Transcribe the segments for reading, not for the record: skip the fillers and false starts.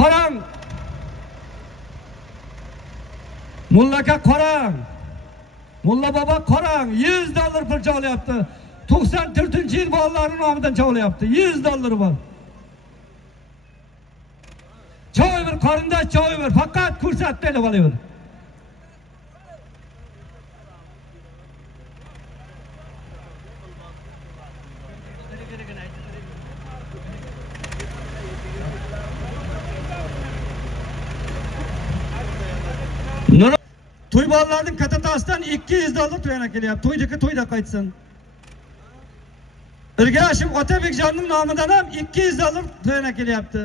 Qarang. Mullaka qarang. Mulla bobo qarang, $100 pul cho'layapti. 94-yil bolalarning nomidan cho'layapti. $100 bor. Choy bir qarindosh choy bir, faqat ko'rsatmaydi bo'laver. To'y bolalarning katatasidan $200 to'yana kelyapti. To'ydiki to'yda qaytsin. Irgashim Otabekjonning nomidan ham $200 to'yana kelyapti.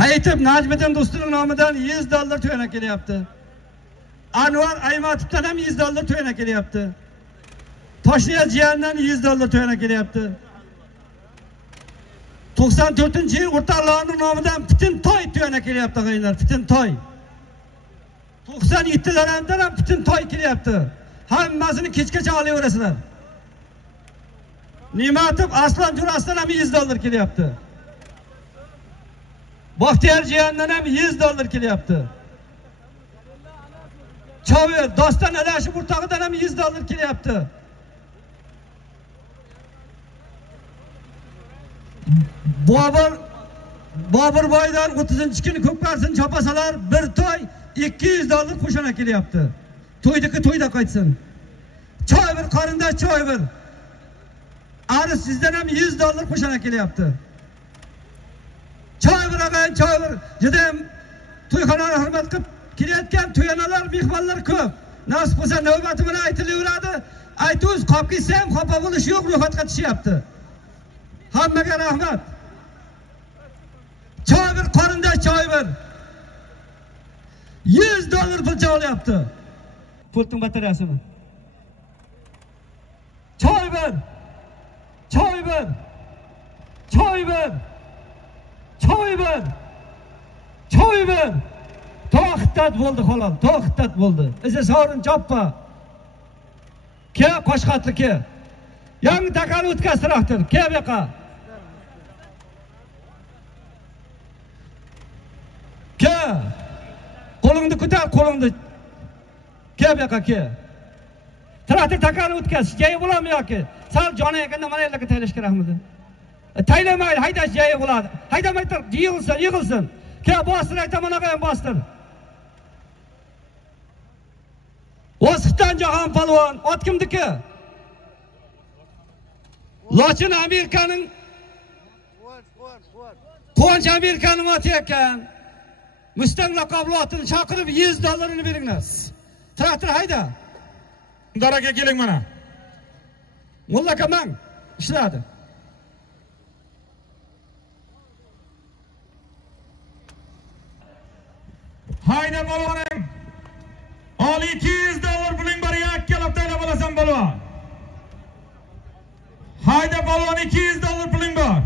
Hayitib Najmiddin do'stining nomidan $100 to'yana kelyapti. Anvar Aymatovdan ham $100 to'yana kelyapti. Toshniya jiyandan $100 to'yana kelyapti. 94-yil o'rtoqlarning nomidan Putin toy to'yana kelyapti og'aylar, Putin toy. 97lardan ham Putin toy kelyapti. Hammasini kechgacha olaverasizlar. Ne'matov Aslan Jurasdan ham $100 kelyapti. Baxtiyor jiyandan ham $100 kelyapti. Chover Doston Adashib o'rtog'idan ham $100 kelyapti. Bobur boydan 30-kuni ko'klarsin chopasalar bir to'y $200 qo'shana kelyapti. To'ydiki to'yda qaytsin. Choy bir qarindosh choy bir. Ari sizdan ham $100 qo'shana kelyapti. Choy bir og'ay choy bir. Juda to'yxonaga hurmat qilib kelayotgan to'yanalar, mehmonlar ko'p. Nasib bo'lsa navbati bilan aytilaveradi. Aytuz qolib ketsa ham xafa bo'lish yo'q, ro'yxatga tushyapti. Hammaga rahmat. Choy bir qarindosh choy bir. $100 pul cho'layapti. Pultning batareyasini. Choy bir. Choy bir. Choy bir. Choy bir. Choy bir. To'xtat bo'ldi xolos, to'xtat bo'ldi. Esa sorin choppa. Ke qo'shqatli ke. Yangi takani o'tkaztiraqtir. Ke bu yoqqa. Ke. Qo'lingni ko'tar, qo'lingni. Ke bu yoqqa ke. Traktor takani o'tkaz. Jay bo'ladimi yoki? Sal joni yaqinda mana yerlarga taylash kerakmidi? Taylamaydi, haydash jay bo'ladi. Haydamay tur, yig'ilsin, yig'ilsin. Ke bostir aytaman og'ayim bostir. Osifdan Jahon palvon, ot kimniki? Lochin Amerikaning Quvonch Amerikaning oti ekan. Mustang laqabli otini chaqirib $100 beringlar. Traktor hayda. Daraga keling mana. Mulla kamang ishladi. Hayda polvonim. Ol $200 puling bor, yakkalab taylab olasan polvon. Hayda polvon, $200 puling bor.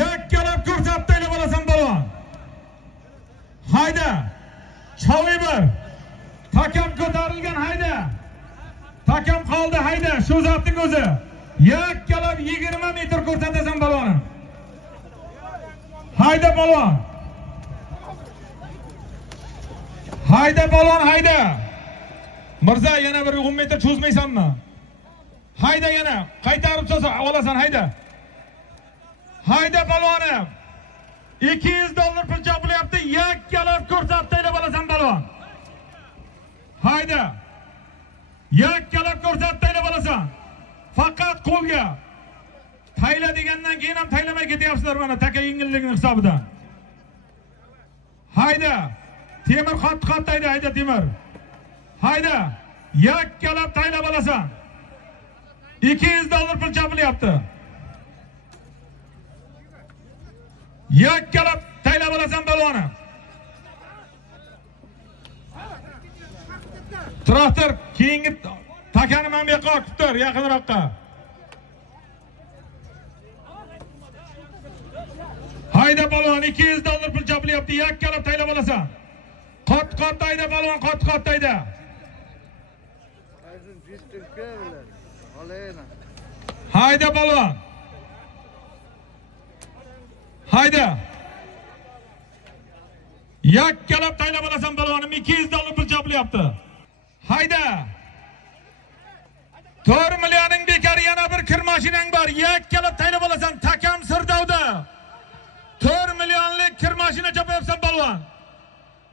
Yakkalab ko'rsatib taylab olasan polvon. Hayda. Chovi bir. Takam ko'tarilgan hayda. Takam qoldi hayda, shu zotning o'zi. Yakkalab 20 metr ko'rsatasan polvonim. Hayda polvon. Hayda polvon, hayda. Mirza yana bir 10 metr cho'zmaysanmi? Hayda yana, qaytarib olasan hayda. Hayda polvonim. $200 pul chopilyapti, yakkalab ko'rsatib taylab olasan polvon. Hayda. Yakkalab ko'rsatib taylab olasan. Faqat qo'lga. Tayla degandan keyin ham taylamay ketyapsizlar mana taka yengilligining hisobidan. Hayda. Temir qat hayda, hayda temir. Hayda. Yakkalab taylab olasan. $200 pul chopilyapti. Yakkalab taylab olasan polvonim. Traktor keyingi takani men bu yoqqa olib tur, yaqinroqqa. Hayda polvon, $200 pul chopilyapti, yakkalab taylab olasan. Qat hayda polvon, qat hayda. Hayda polvon. Hayda. Yakkalab taylab olasan balvonim, $200 pul choplayapti. Hayda. 4 millioning bekari yana bir kir mashinang bor. Yakkalab taylab olasan, Takam Sirdovda. 4 millionlik kir mashina chopayapsan balvon.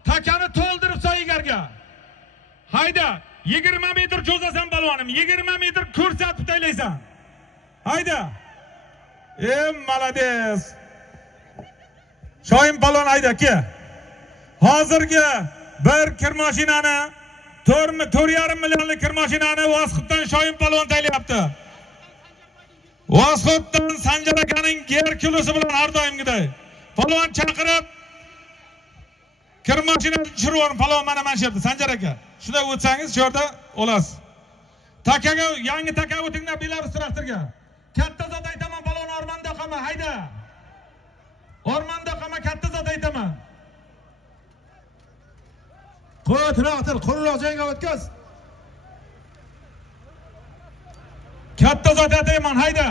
Takani to'ldirib soyigarga. Hayda, 20 metr cho'zasan balvonim, 20 metr ko'rsatib taylaysan. Hayda. Malades. Shoyim balvon hayda ke. Hozirgi bir kir mashinani 4,5 millionlik kir mashinani Vosxitdan Shoyim balvon taylayapti. Vosxitdan Sanjar akaning ger kilosi bilan har doimgiday. Balvon chaqirib kir mashinani tushirib balvon mana shu yerda Sanjar aka. Shunday o'tsangiz shu yerda olasiz. Takaga yangi taka o'tinglar Belarus traktorga. Katta zot aytaman balvon Ormonda qolma, hayda. Ormonda qolma, katta zot aytaman. Qo'y traktor quruqroq joyga o'tkaz. Katta zot aytaman, hayda.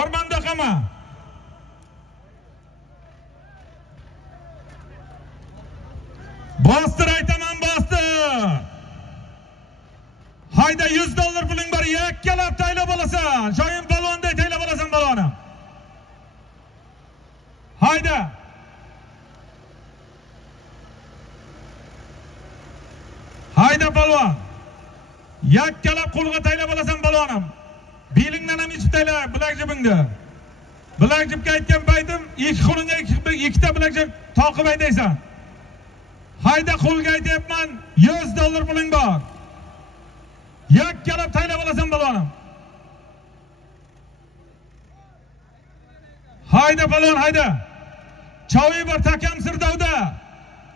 Ormonda qolma. Bostir aytaman, bostir. Hayda $100 puling bor, yakkalab taylab olasan. Shoyim balvonday taylab olasan balvonim. Hayda. Hayda balvon. Yakkalab qo'lga taylab olasan balvonim. Belingdan ham ichib tayla, bilak jibingda. Bilak jibga aytgan paytim, ikki qo'lingga ikkita bilak jib toqib aydaysan. Hayda qo'lga aytayapman, $100 puling bor. Yakkalab taylab olasan balvonim. Hayda balvon, hayda. Chovi bor Takam Sirdovda.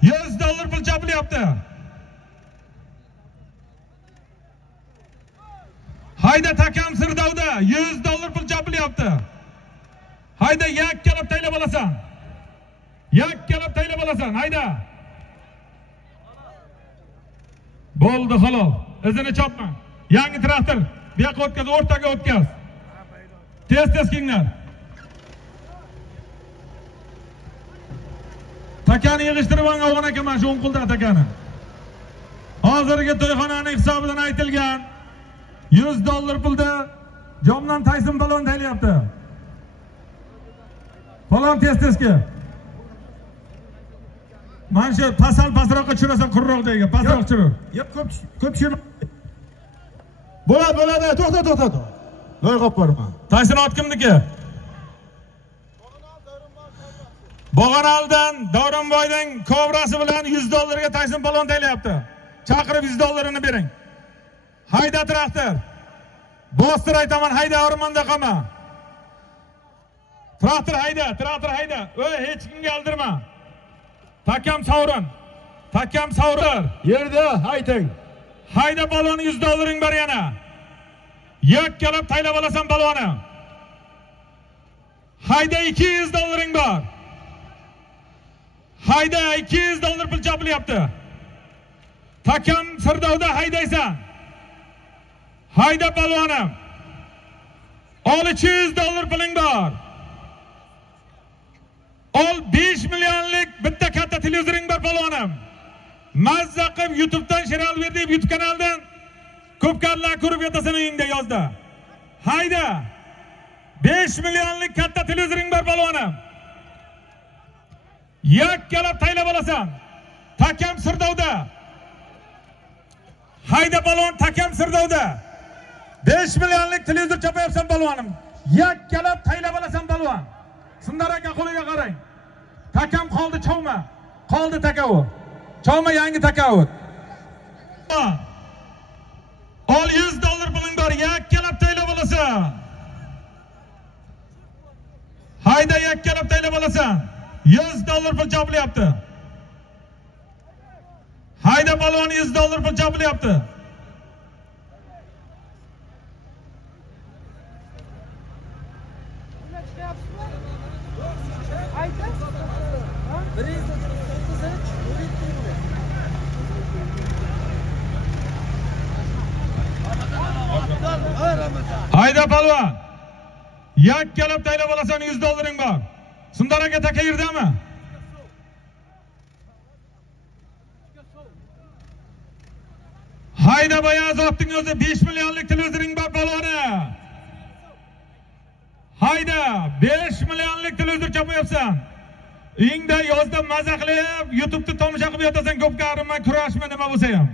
$100 pul choplayapti. Hayda Takam Sirdovda $100 pul choplayapti. Hayda yakkalab taylab olasan. Yakkalab taylab olasan, hayda. Bo'ldi halol. Izini chopma. Yangi traktor. Bu yoqqa o'tkaz, o'rtaga o'tkaz. Tez kenglar. Takani yig'ishtirib olgan o'g'on aka, mana shu o'ng qo'lda takani. Hozirgi to'yxonaning hisobidan aytilgan $100 pulda Jomdan Tayson balon taylayapti. Balon tezga. Mana shu pastroqqa tushirasan, qurroq deyga, pastroq tushir. Yep, ko'p tushir. Bo'ladi, to'xta. Loy qolib borman. Tayson ot kimniki? Bog'onaldan Davronboydan kobrasi bilan $100 ga Tayson balon taylayapti. Chaqirib $100 bering. Hayda traktor. Bostir aytaman, hayda Ormonda qolma. Traktor hayda. O'y, hech kimga aldirma. Takam Savrin. Yerda ayting. Hayda balon $100 bor yana. Yakkalab taylab olasan balvoni. Hayda $200 bor. Hayda $200 pul choplayapti. Takam Sirdovda haydaysan. Hayda balvonim. Ol $200 puling bor. Ol 5 millionlik bitta katta televizoring bor balvonim. Mazza qilib YouTube'dan Sheral Berdi deb YouTube kanalidan ko'p karlar ko'rib yotasan uyingda yozda. Hayda. 5 millionlik katta televizoring bor balvonim. Yakkalab taylab olasan. Takam Sirdovda. Hayda balvon, Takam Sirdovda. 5 millionlik televizor chopayapsan balvonim. Yakkalab taylab olasan balvon. Sundar aka qo'liga qarang. Takam qoldi, chovma. Qoldi takavu. Chovma yangi takavu. Ol $100 puling bor, yakkalab taylab olasan. Hayda yakkalab taylab olasan. $100 pul choplayapti. Hayda balvon $100 pul choplayapti. Hayda balvon. Yakkalab taylab olasan $100 bor. Sundar aka taka yerdami? Hayda Bayazotning o'zi 5 millionlik televizorning bor baloni. Hayda 5 millionlik televizor chopayapsan. Ingda yozda maza qilib, YouTube'da tomosha qilib yotasan, ko'p garimman, kurashma nima bo'lsa ham.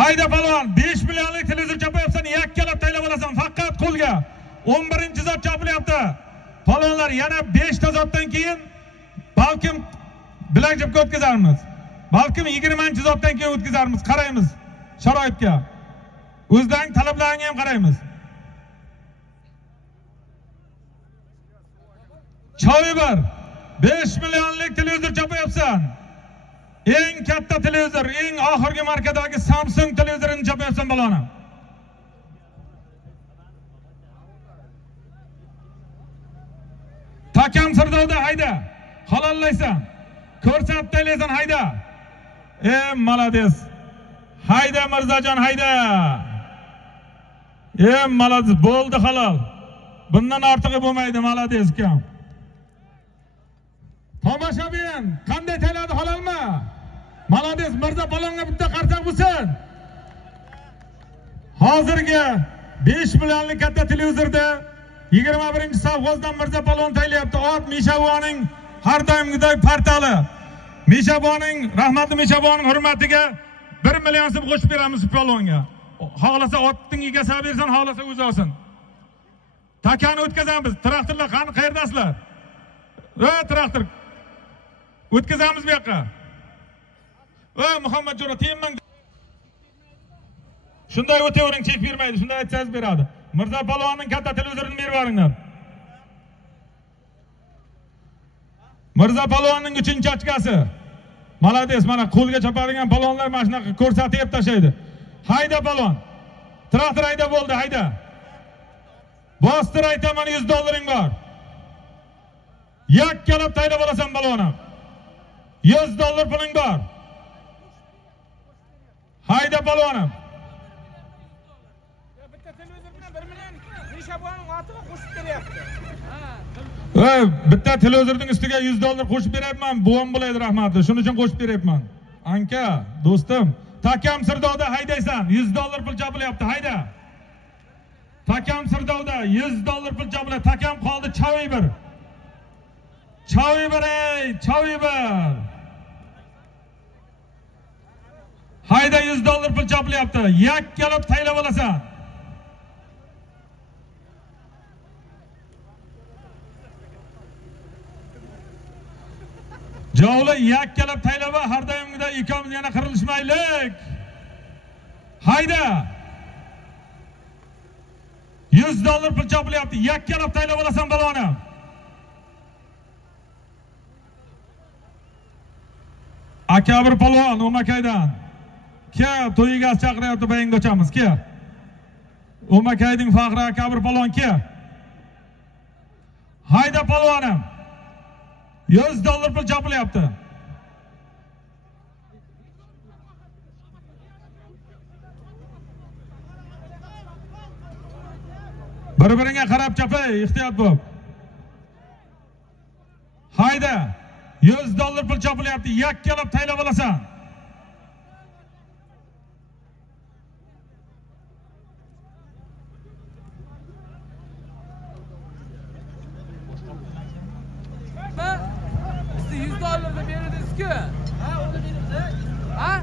Hayda balon 5 millionlik televizor chopayapsan, yakkalab taylab olasan faqat qo'lga. 11-zot chopilyapti. Balonlar yana 5 ta zotdan keyin balkim bilakjabga o'tkazarmiz. Balkim 20-zotdan keyin o'tkazarmiz. Qaraymiz sharoitga. O'zdan talablarga ham qaraymiz. Choybar 5 millionlik televizor chopayapsan. Eng katta televizor, eng oxirgi markadagi Samsung televizorini chopayapsan balona. Takam Sirdovda hayda. Halollaysan. Ko'rsatib taylaysan hayda. Malades. Hayda Mirzajon hayda. Malades bo'ldi halol. Bundan ortig'i bo'lmaydi malades kam. Tomoshabin, qanday tayladi halolmi? Malades Mirza balonga bitta qarsak bo'lsin. Hozirgi 5 millionlik katta televizorda 21-savg'ozdan Mirza balon taylayapti. Ot Mishaboning har doimgidek portali. Mishaboning, rahmatli Mishaboning hurmatiga 1 million so'm qo'shib beramiz balonga. Xohlasa otning egasi bersan, xohlasa o'zi olsin. Takani o'tkazamiz. Traktorlar qani qayerdasizlar? Traktor o'tkazamiz bu yoqqa. Muhammad Jo'ra tiyinmang. Shunday o'tavering, chek bermaydi. Shunday aytsangiz beradi. Mirza Palonning katta televizorini berib yuboringlar. Mirza Palonning 3-ochkasi. Malades, mana qo'lga chopadigan palonlar mana shunaqa ko'rsatib tashlaydi. Hayda palon. Traktor hayda bo'ldi, hayda. Bostir aytaman, $100 bor. Yakkalab taylab olasan balonam. $100 puling bor. Hayda balonam. Bitta televizor bilan 1 million Mishaboning otiga qo'shib beryapti. Bitta televizorning ustiga $100 qo'shib beryapman. Buvam bo'laydi rahmatli. Shuning uchun qo'shib beryapman. Anka, do'stim, Takam Sirdovda haydaysan. $100 pul chapilyapti, hayda. Takam Sirdovda $100 pul chapilyapti. Takam qoldi Choybar. Choybar, Choybar. Hayda $100 pul chapilyapti. Yakkalab taylab olasan. Javla yakkalab taylaba har doimgida ikkomiz yana qirilishmaylik. Hayda. $100 pul chapilyapti. Yakkalab taylab olasan baloni. Aka bir palvon O'makaydan. Ke to'yiga chaqiryapti, bayinga ochamiz, ke. O'makayding faxri aka bir palvon ke. Hayda palvonim. $100 pul chapilyapti. Bir-biriga qarab chapay, ehtiyot bo'l. Hayda, $100 pul chapilyapti. Yakkalab taylab olasan. $100 berdingiz-ku. Ha, uni beribsiz. Ha?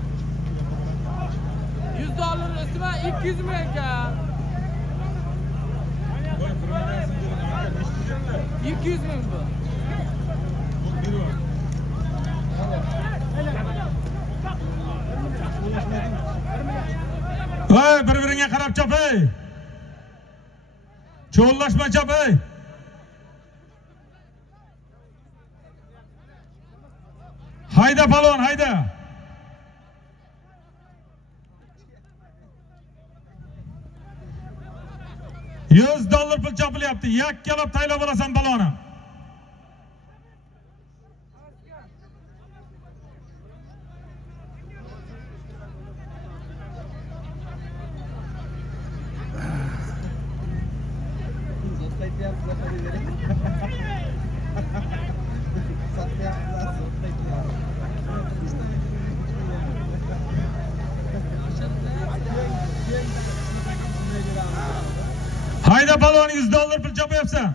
$100 üstüme 200 ming ekan. 200 ming bu. Voy, bir-biriga qarab chopay. Cho'llashma chopay. Hayda palon, hayda. $100 pul chopilyapti. Yakkalab taylab olasan balonim. Hayda balon $100 pul chopyapsan.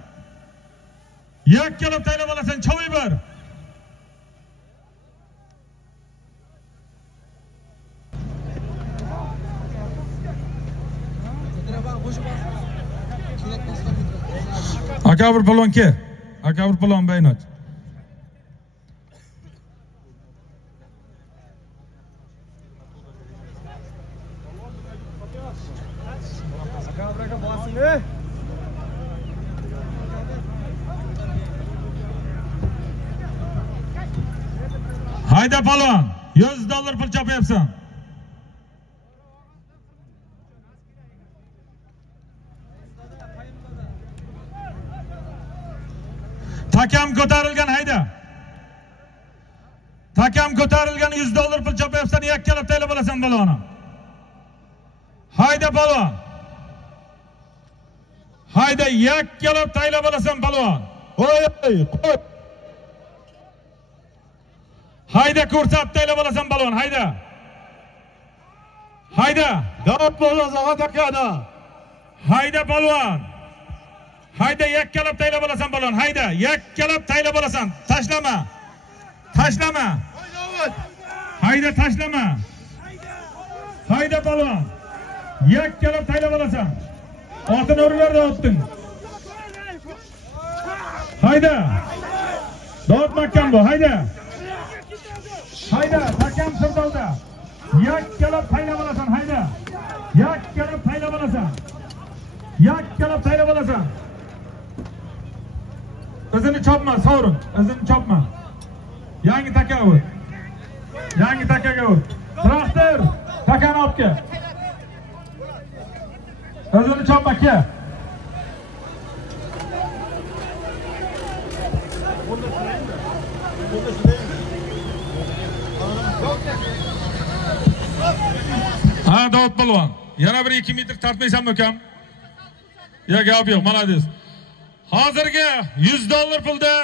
Yakkalab taylab olasan, cho'y bir. Aka bir balon ke. Aka bir balon baynot. Hayda palvon, $100 pul chopyapsan. Takam ko'tarilgan, hayda. Takam ko'tarilgan, $100 pul chopyapsan, yakkalab taylab olasan baloni. Hayda palvon. Hayda yakkalab taylab olasan balon. Qo'y. Hayda ko'rsat taylab olasan balon, hayda. Hayda. Davom bo'lsa takada. Hayda balon. Hayda yakkalab taylab olasan balon, hayda. Yakkalab taylab olasan. Tashlama. Tashlama. Hayda tashlama. Hayda balon. Yakkalab taylab olasan. Otini o'rlarda otding. Hayda. Dod makkan bu, hayda. Hayda, takam sirtolda. Yakkalab taylab olasan, hayda. Yakkalab taylab olasan. Yakkalab taylab olasan. O'zini chopma, sovrin. O'zini chopma. Yangi taka o't. Yangi takaga o't. Traktor, takani olib kel. O'zini chopma, kel. Ha, Davud palvon. Yana bir 2 metr tortmaysanmi ukam? Yo'q, gap yo'q, malades. Hozirgi $100 pulda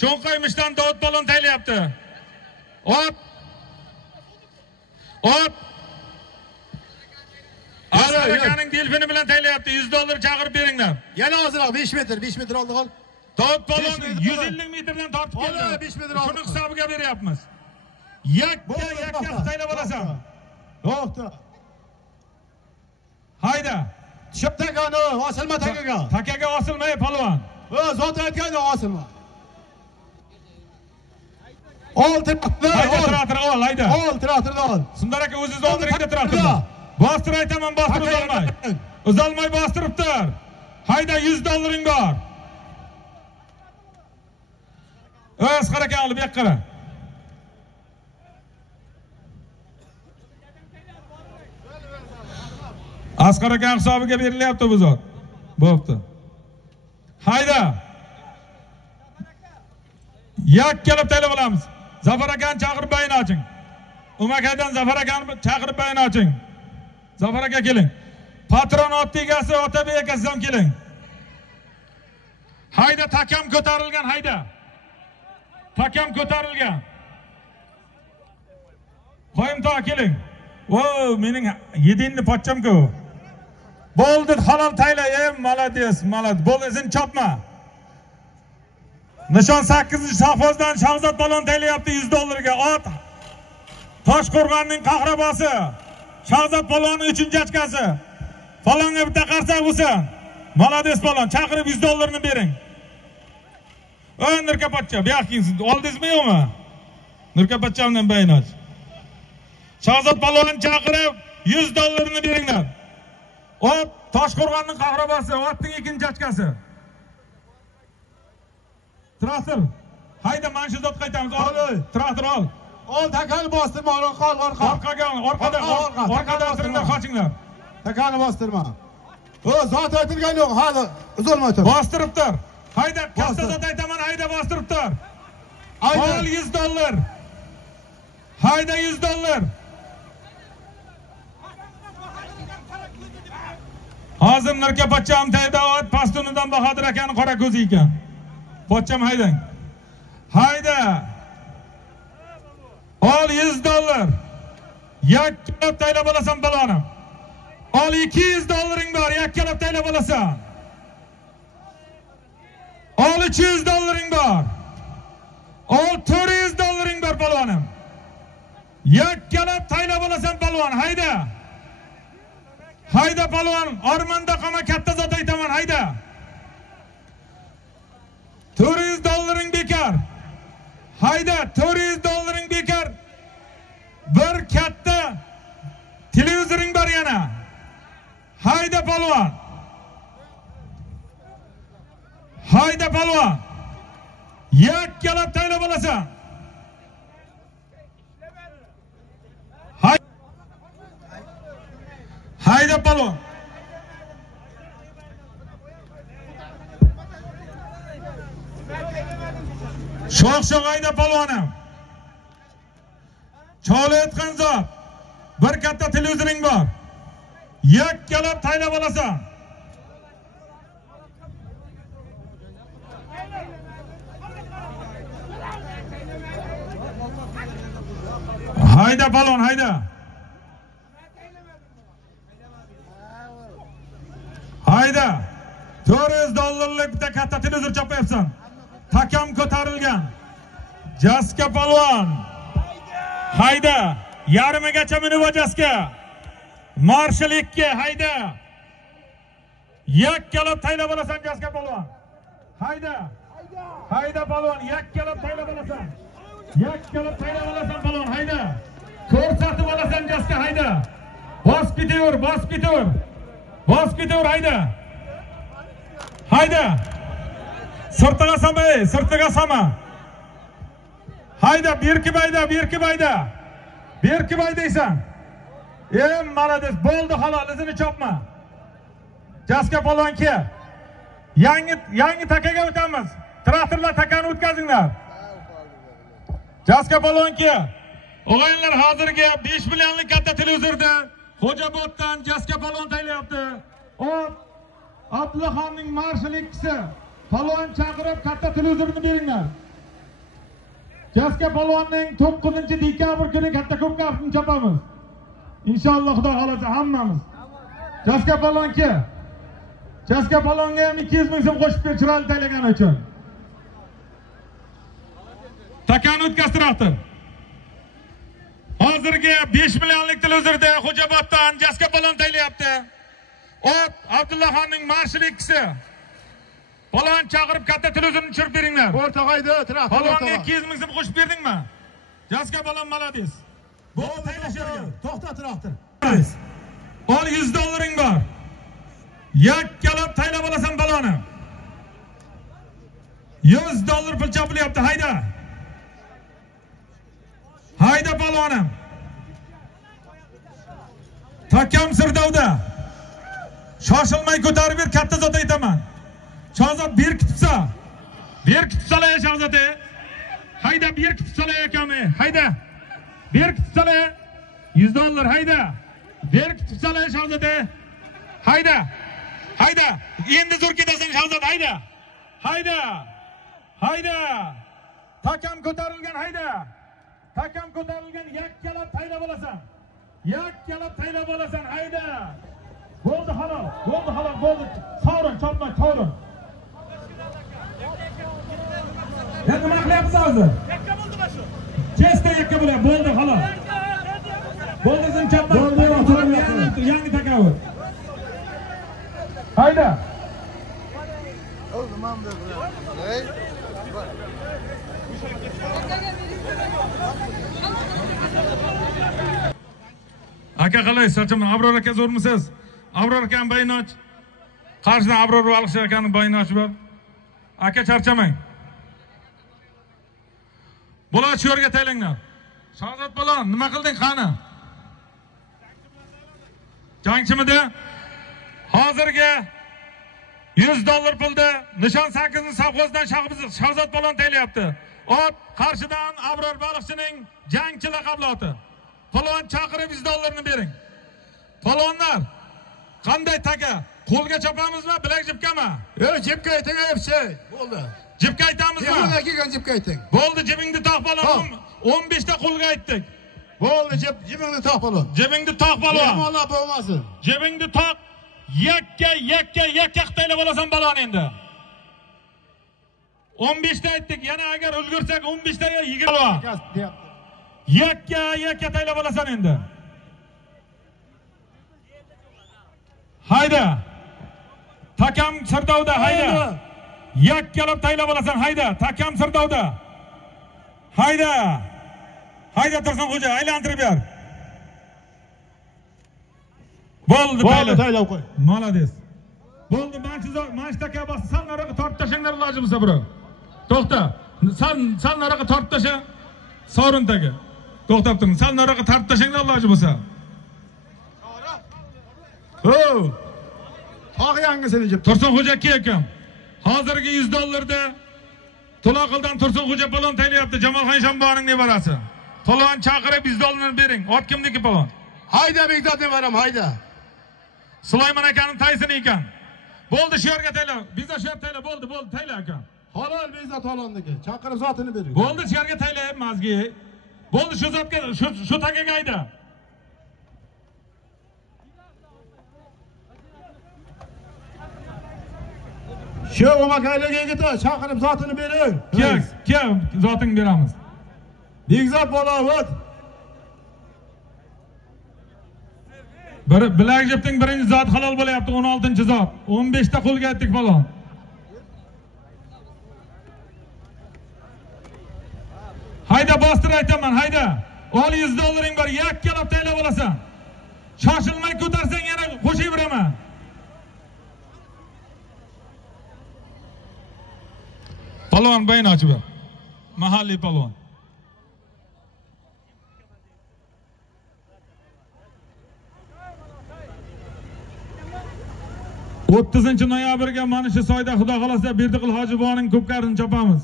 cho'nqaymishdan Davud palvon taylayapti. Ot. Ot. Askarakaning delfini bilan taylayapti. $100 chaqirib beringlar. Yana ozroq 5 metr oldi qol. Davud palvon 150 metrdan tortib keldi. 5 metr oldi. Shuni hisobiga beryapmiz. Yakka taylab olasan. To'xta. Hayda. Tushib takani, osilma takaga. Takaga osilmay palvon. Zot aytganda osilma. Ol traktor, ol, hayda. Ol traktorni ol. Sundar aka o'zingiz oldiringda traktorni. Bostir aytaman, bostir uzolmay. Uzolmay bostiribdir. Hayda, $100 bor. Asqar aka olib yoq qara. Asqar aka hisobiga berilyapti bu zot. Bo'pti. Hayda. Yakkalab taylab olamiz. Zafar akani chaqirib bayini oching. Umakaydan Zafar akani chaqirib bayini oching. Zafar aka keling. Patron ot egasi Otabek akasiz ham keling. Hayda, takam ko'tarilgan, hayda. Takam ko'tarilgan. Qo'yim to keling. Voy, mening yedinni pochchamku. Bo'ldi, halol tayla, malades, malad. Bo'l, o'zing chopma. Nishon 8-safozdan Shahzod balon taylayapti $100 ga. Ot. Toshqo'rg'onning qahrabosi. Shahzod balonning 3-ochkasi. Falonga bitta qarsak bo'lsin. Malades balon, chaqirib $100 ni bering. Nurkapatcha, bu yoqqa oldingizmi yo'qmi? Nurkapatchamdan bayinot. Shahzod balon chaqirib $100 ni beringlar. Ot Toshqo'rg'onning qahrabosi, otning 2-ochkasi. Traktor. Hayda, mana shu zot qaytamiz. Ol, traktor ol. Ol takani bostirma, orqaga. Orqada o'tiringlar, qochinglar. Takani bostirma. Zot aytilgan yo'q, hali uzilmay tur. Bostirib tur. Hayda, katta zot aytaman, hayda bostirib tur. Ol $100. Hayda $100. Hozir Nurka pochcham taydavat pastunidan Bahodir akani qora ko'zi ekan. Pochcham haydang. Hayda. Ol $100. Yakkalab taylab olasan balonim. Ol $200 bor, yakkalab taylab olasan. Ol $300 bor. Ol $400 bor balonim. Yakkalab taylab olasan balvon, hayda. Hayda balvon, ormonda qama katta zot aytaman, hayda. $400 bekar. Hayda, $400 bekar. Bir katta televizoring bor yana. Hayda balvon. Hayda balvon. Yakkalab taylab olasan. Hayda balvon. Sho'x hayda balvonim. Cho'layotgan zot. Bir katta televizoring bor. Yakkalab taylab olasan. Hayda balvon, hayda. Hayda. $400lik bitta katta televizor chopayapsan. Takam ko'tarilgan. Jaska balvon. Hayda. Yarmigacha minib jaska. Marshal 2, hayda. Yakkalab taylab olasan jaska balvon. Hayda. Hayda balvon, yakkalab taylab olasan. Yakkalab taylab olasan balvon, hayda. Ko'rsatib olasan jaska, hayda. Bosib ketaver, bosib ketaver. Bosib ketaver, hayda. Hayda. Sirtiga sama, sirtiga sama. Hayda, berkib hayda, berkib hayda. Berkib haydaysan. Malades, bo'ldi halol, izini chopma. Jaska polvonki. Yangi takaga o'tamiz. Traktorlar takani o'tkazinglar. Jaska polvonki. O'g'aylar hozirgi 5 millionlik katta televizorda Xo'joboddan Jaska polvon taylayapti. Abdullaxonning marshal 2si polvon chaqirib katta televizorni beringlar. Jaska polvonning 9-dekabr kuni katta ko'pkasini chopamiz. İnşallah Xudo xolasa hammamiz. Jaska polvonki. Jaska polvonga ham 200 ming so'm qo'shib ber chiroyli taylagani uchun. Takani o'tkaztiribdir. Hozirgi 5 millionlik televizorda Xo'joboddan Jaska polvon taylayapti. Abdullaxonning marshal 2si. Polvon chaqirib katta televizorni tushirib beringlar. O'rtog'ayda traktor. Polvonga 200 ming so'm qo'shib berdingmi? Jaska polvon malades. Bu taylashirgan. To'xta traktor. Ol $100 bor. Yakkalab taylab olasan baloni. $100 pul chopilyapti, hayda. Hayda balonim. Takam Sirdovda. Shoshilmay ko'tarib ber, katta zot aytaman. Shahzod berkitsa. Berkitsalar Shahzod. Hayda berkitsalar akami. Hayda. Berkitsalar $100, hayda. Berkitsalar Shahzod. Hayda. Hayda. Endi zo'r ketasan Shahzod, hayda. Hayda. Hayda. Takam ko'tarilgan, hayda. Takam ko'tarilgan, yakkalab taylab olasan. Yakkalab taylab olasan, hayda. Bo'ldi halol, bo'ldi. Sovrin, chopma, sovrin. Endi nima qilyapsiz hozir? Yakka bo'ldimi shu? Chesta yakka bo'lyapti, bo'ldi halol. Bo'ldi, sen chopma. Yangi takavvur. Hayda. Aka qalay, sarchaman. Abror aka zo'rmisiz? Abror akam Baynoch. Qarshidan Abror va Alixsher akaning Baynochi bor. Aka charchamang. Bular shu yerga taylanglar. Shahzod balon, nima qilding qani? Jangchimidi? hozirgi $100 pulda Nishon 8 savxozdan Shahzod Polvon taylayapti. Ot qarshidan Abror Baliqchining jangchi laqabloti. Polvon chaqirib $100 bering. Polvonlar, qanday taka? Qo'lga chopamizmi, bilak jibkami? Jibga ayting hepsi. Bo'ldi. Jibga aytamizmi? Yo'q, kelgan jibga ayting. Bo'ldi, jibingni taq polvon. 15 ta qo'lga aytdik. Bo'ldi, jibingni taq polvon. Jibingni taq polvon. Mehmonlar bo'lmasin. Jibingni taq. Yakka xitoylab olasan balon endi. 15 ta aytdik, yana agar ulgursak 15 taga 20 polvon. Yakka taylab olasan endi. Hayda. Takam Sirdovda hayda. Yakkalab taylab olasan hayda. Takam Sirdovda. Hayda. Hayda Tursunxo'ja, aylantirib ber. Bo'ldi, taylab qo'y. Malades. Bo'ldi, manch taka bosib sal nariga tortib tashanglar iloji bo'lsa biro. To'xta. Sal nariga tortib tasha. Sovrintaga. To'xtab turing. Sal nariga tortib tashanglar iloji bo'lsa. Tog' yangisini jib. Tursunxo'ja akam. Hozirgi $100 da To'laqildan Tursunxo'ja polvon taylayapti. Jamolxon Shambonning nevarasi. Polvon chaqirib $100 bering. Ot kimniki polvon? Hayda Begzodni baram, hayda. Sulaymon akaning taysini ekan. Bo'ldi, shu yerga tayla. Bizda shu yerga tayla, bo'ldi, tayla aka. Halol Begzod Halondiki. Chaqirib zotini bering. Bo'ldi, shu yerga taylayapmizki. Bo'ldi, shu zotga, shu takaga ayda. Shu omakaylarga yigit, chaqirib zotini bering. Kel, zotingni beramiz. Begzod Bolovut. Bilak jibning birinchi zot halol bo'layapti, 16-zot. 15 ta qo'lga aytdik polvon. Hayda bostir aytaman, hayda. Ol $100 bor, yakkalab taylab olasan. Shoshilmay ko'tarsang yana qo'shib beraman. Polvon bayn ochib ber. Mahalliy polvon. 30-noyabrga mana shu soyda Xudo xolasa Berdiqul Hojiboning ko'pkarini chopamiz.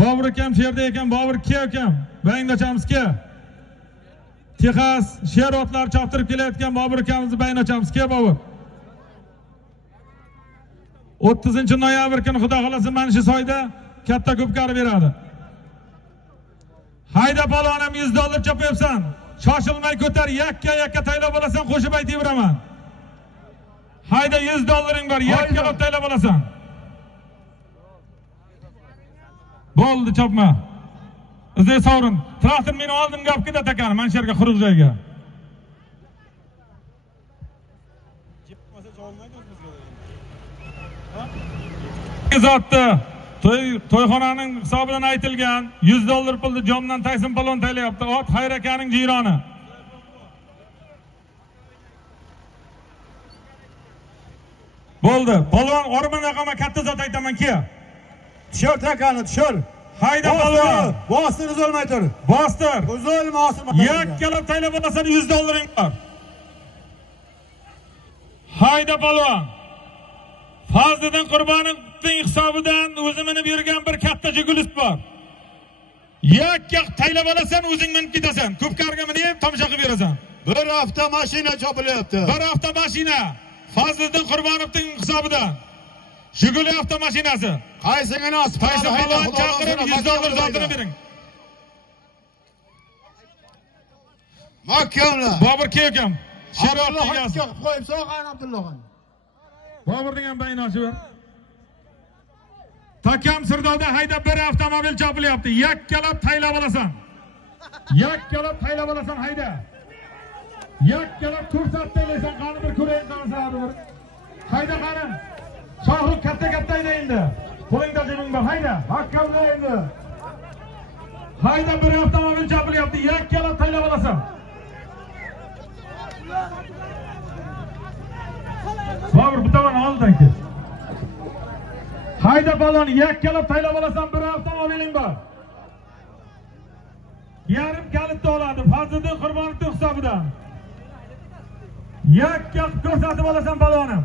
Bobur akam sherda ekan, Bobur akam, bayingni ochamiz ke. Texas sher otlar choptirib kelayotgan Bobur akamizni bayingni ochamiz ke Bobur. 30-noyabr kuni Xudo xolasa mana shu soyda katta ko'pkari beradi. Hayda polvonam $100 chopayapsan. Shoshilmay ko'tar, yakka taylab olasan, qo'shib aytaveraman. Hayda $100 bor, yakkalab taylab olasan. Bo'ldi, chopma. Izay sovrin. Traktor meni oldim gapga takani, mana shu yerga quruq joyga. Zotda to'yxonaning hisobidan aytilgan $100 pulni jomdan Tayson polvon taylayapti. Ot Xayr akaning jironi. Bo'ldi. Polvon o'rmon raqami katta zot aytaman ki. Tushir takani, tushir. Hayda polvon. Bostir uzolmay tur. Bostir. Uzolma osir. Yakkalab taylab olasan $100 bor. Hayda polvon. Fazliddin Qurbonovning hisobidan o'zimni bergan bir katta Jigulis bor. Yakka taylab olasan, o'zing minib ketasan. Ko'pkarga minib tomosha qilib berasan. Bir hafta mashina chopilyapti. Bir hafta mashina. Fazliddin Qurbonovning hisobidan. Jiguli avtomashinasi. Qaysiga nasib? Qaysi polvon chaqirib $100 zotini bering. Makkamlar. Bobur akam. Sherobga qo'yib so'g'an Abdullohxon. Bobur degan bayni ochib ber. Takam Sirdovda hayda bir avtomobil chopilyapti. Yakkalab taylab olasan. Yakkalab taylab olasan hayda. Yakkalab ko'rsat taylaysan, qani bir ko'rayin qanasadi bir. Hayda qani. Shohruh katta ayda endi. Qo'lingda jibing bor, hayda. Hakkamda endi. Hayda bir avtomobil chopilyapti. Yakkalab taylab olasan. Bobur bu tomon oldan kel. Hayda polvon, yakkalab taylab olasan, bir avtomobiling bor. Yarim kalitda oladi Fazliddin Qurbonovning hisobidan. yakka ko'rsatib olasan palvonim.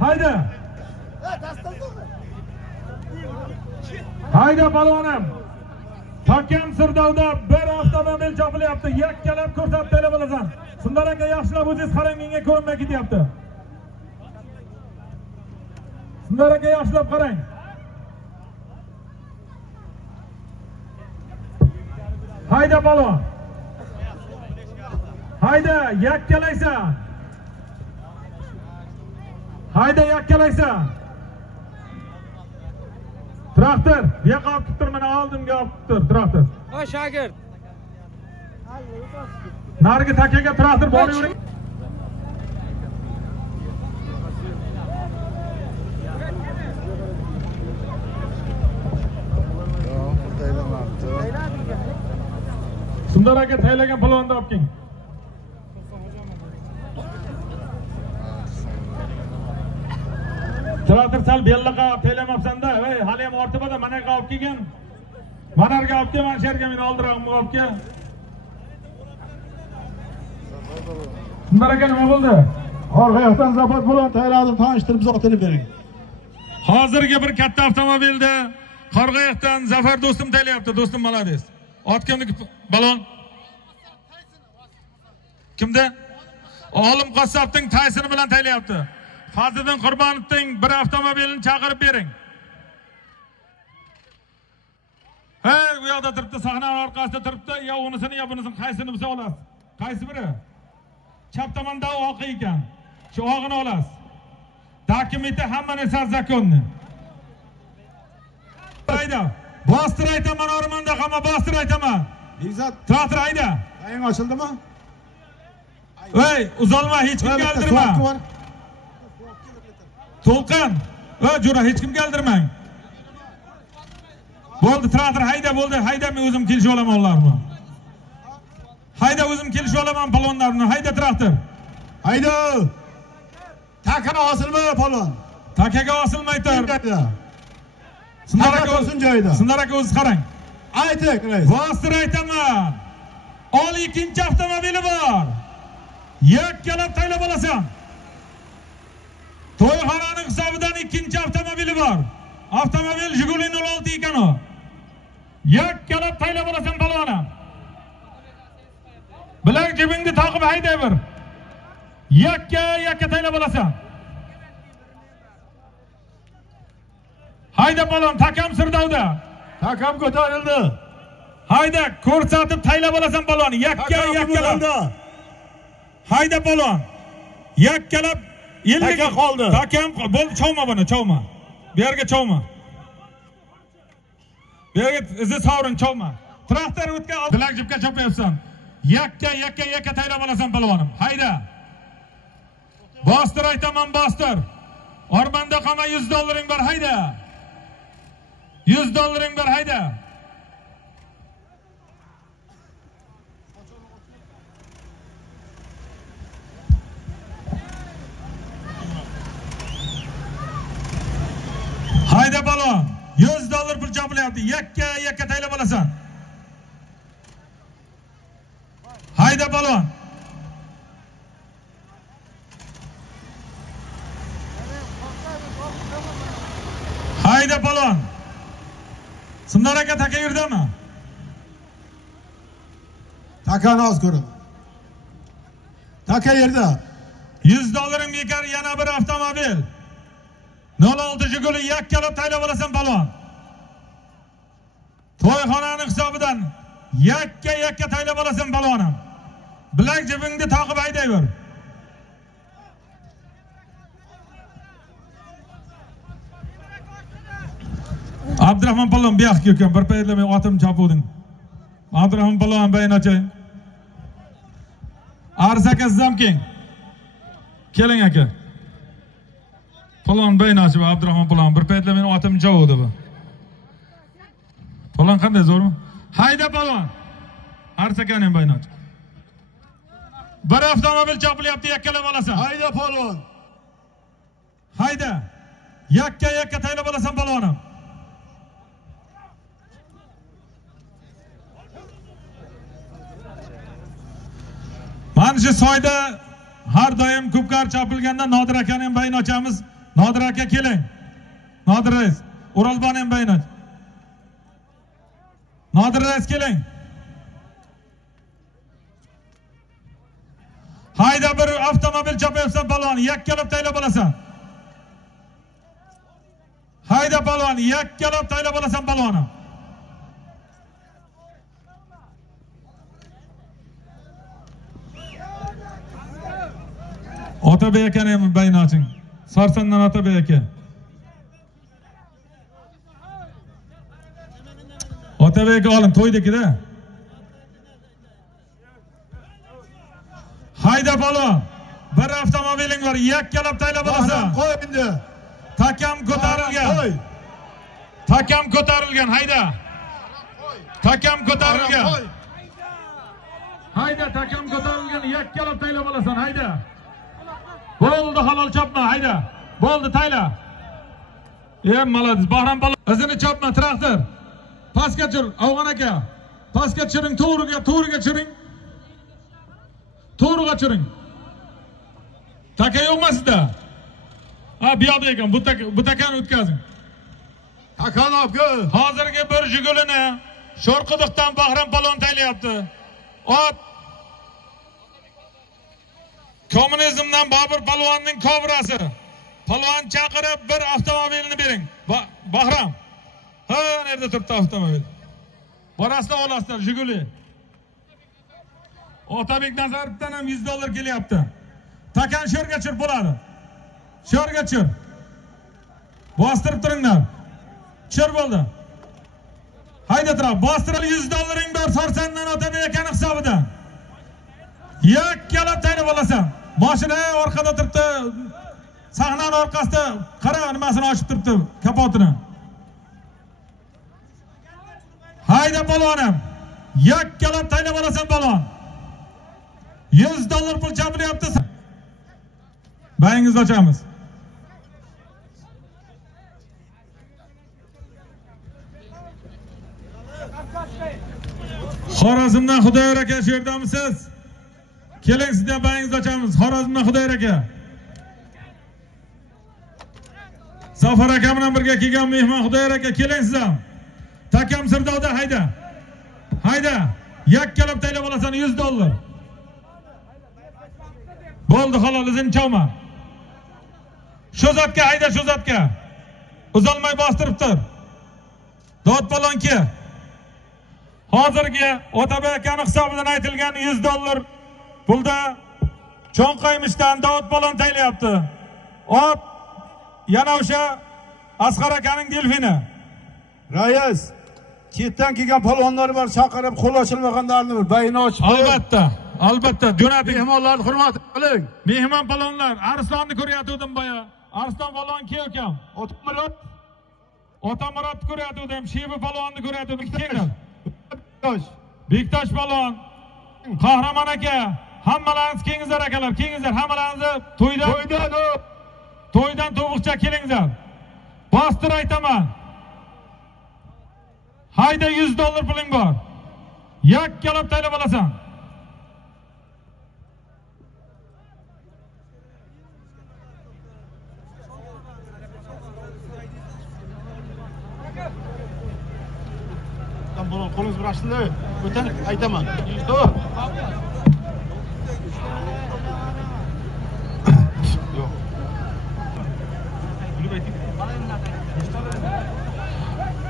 Hayda. Hayda palvonim. Hakam Sirdovda bir avtomobil chopilyapti. Yakkalab ko'rsatib berib olasan. Sundar aka yaxshilab o'zingiz qarang, menga ko'rinmay ketyapti. Sundar aka yaxshilab qarang. Hayda palvon. Hayda yakkalaysan. Hayda yakkalaysan. Traktor, bu yoqqa olib tur, mana oldimga olib tur, traktor. Voy shogird. Narigi takaga traktor boravering. Sundar aka taylagan palvonni olib keling. Traktor sal bellaqa taylamabsan-da, ey, hali ham ortibada mana yoqqa olib kelgan. Mana yerga olib kel, mana shu yerga meni oldirog'imga olib kel. Sundar aka nima bo'ldi? Orqayoqdan Zafar bilan tayyorladim, tanishtirib zotini bering. Hozirgi bir katta avtomobilda Qorg'oyoqdan Zafar do'stim taylayapti. Do'stim malades. Ot kimniki balon? Kimda? Olim Qassobning Taysini bilan taylayapti. Fazliddin Qurbonovning bir avtomobilini chaqirib bering. Hey, bu yoqda turibdi, sahna orqasida turibdi. Yo unisini, yo bunisini qaysini bilsa olasiz. Qaysi biri? Chap tomonda oq ekan. Shu og'ini olasiz. Dokumenti hamma narsa zakonni. Hayda. Bostir aytaman, o'rmonda hamma bostir aytaman. Bekzod, Traktor hayda. aying ochildimi? Ey, uzolma, hech kim galdirma. To'lqin. Ey, jo'ra, hech kim galdirmang. Bo'ldi, traktor hayda, bo'ldi. Hayda, men o'zim kelishib olaman ularni. Hayda, o'zim kelishib olaman palvonlarni. Hayda traktor. Hayda. Takana osilma palvon. Takaga osilmay tur. Sundar aka o'zin joyida. Sundar aka o'zingiz qarang. Ayting, rais. Bostir aytaman. Ol ikkinchi avtomobili bor. Yakkalab taylab olasan. To'yxonaning hisobidan ikkinchi avtomobili bor. Avtomobil Jiguli 06 ekan u. Yakkalab taylab olasan palvonim. Bilak jibingni taqib hayday bir. Yakka taylab olasan. Hayda palvon, takam Sirdovda. Takam ko'tarildi. Hayda, ko'rsatib taylab olasan palvon. Yakkalab. Hayda palvon. Yakkalab 50 Taka qoldi. Takam bo'ldi, chovma buni, chovma. Bu yerga chovma. Bu yerga izi sovrin chovma. Traktor o'tgan bilak jibga chopayapsan. Yakka taylab olasan palvonim. Hayda. Bostir aytaman, bostir. O'rmonda qama $100 bor, hayda. $100 bor, hayda. Hayda balon. $100 pul chopilyapti. Yakka taylab olasan. Hayda balon. Hayda balon. Sundar aka taka yerdami? Takani oz ko'ring. Taka yerda. $100 bekar yana bir avtomobil. 06 Jiguli yakkalab taylab olasan balon. To'yxonaning hisobidan yakka taylab olasan balonim. Bilak jibingni taqib haydayver. Abdurahmon palvon bu yoqqa kelgan, bir paytlar otim chopuvding. Abdurahmon palvon bayin oching. Aris aka siz ham keling. Keling aka. Palvon bayin ochib, Abdurahmon palvon bir paytlar meni otim chavuvdi bu. Palvon qanday zo'rmi? Hayda palvon. Aris akani ham bayin ochib. Bir avtomobil chopilyapti, yakkalab olasan. Hayda palvon. Hayda. Yakka taylab olasan palvonim. Mana shu soyda har doim ko'pkar chopilganda Nodir akani ham bayini ochamiz. Nodir aka keling. Nodir rais, O'rolbon ham bayini och. Nodir rais keling. Hayda bir avtomobil chopayapsan palvon, yakkalab taylab olasan. Hayda palvon, yakkalab taylab olasan palvonim. Otabek akani ham bayini oching. Sarsandan Otabek aka. Otabek aka olin, to'ydikida. Hayda palvon, bir avtomobiling bor, yakkalab taylab olasan. Qo'y endi. Takam ko'tarilgan. Takam ko'tarilgan, hayda. Takam ko'tarilgan. Hayda, takam ko'tarilgan, yakkalab taylab olasan, hayda. Bo'ldi, halol chopma, hayda. Bo'ldi, tayla. Malades, Bahram palvon. Izini chopma, traktor. Pastga chir, Afg'on aka. Pastga chiring, to'g'riga chiring. To'g'riga chiring. Taka yo'qmi sizda? Ha, bu yoqda ekan, bu takani o'tkazing. Takani olib kel. Hozirgi bir Jigulini Sho'rquduqdan Bahram palvon taylayapti. Ot. Kommunizmdan Bobur palvonning kobrasi. Palvon chaqirib bir avtomobilni bering. Bahram. Ha, nerede turibdi avtomobil? Borasizlar, olasizlar, Jiguli. Otabek Nazarovdan ham $100 kelyapti. Takan sho'rga chir bo'ladi. Sho'rga chir. Bostirib turinglar. Chir bo'ldi. Hayda turib, bostirib $100 bor Sarsandan Otabek akani hisobidan. Yakkalab taylab olasan. Mashina orqada turibdi. Sahnaning orqasida qara nimasini ochib turibdi, kapotini. Hayda palvonim. Yakkalab taylab olasan palvon. $100 pul chapilyapti. Bayingizni ochamiz. Xorazmdan Xudoyor aka shu yerdamisiz? Keling, sizga bayingizni ochamiz. Xorazmdan Xudoyor aka. Zafar aka bilan birga kelgan mehmon Xudoyor aka, keling siz ham. Takam Sirdovda, hayda. Hayda. Yakkalab taylab olasan $100. Bo'ldi, halol, izini chavma. Sho'zatga, hayda, sho'zatga. Uzalmay bostirib tur. Dod palonki. Hozirgi Otabek akani hisobidan aytilgan $100 pulda Cho'nqaymishdan Davud palon taylayapti. Ot yana o'sha Asqar akaning delfini. Rais, chetdan kelgan palvonlar bor, chaqirib qo'l ochilmaganlarni bir bayini ochib. Albatta, jo'nating. Mehmonlarni hurmat qiling. Mehmon palonlar, Arslonni ko'rayotgandim boya. Arslon palon kelgan. Otamurod ko'rayotgandim, Shebi palonni ko'rayotgandim. Kelgan. Bektosh palon, Qahramon aka, hammalaringiz kelingizlar akalar, kelingizlar, hammalarinizni to'ydan to'g'richa kelingizlar. Bostir aytaman. Hayda, $100 puling bor. Yakkalab taylab olasan. Qo'lingiz bir ochildi. O'tan aytaman.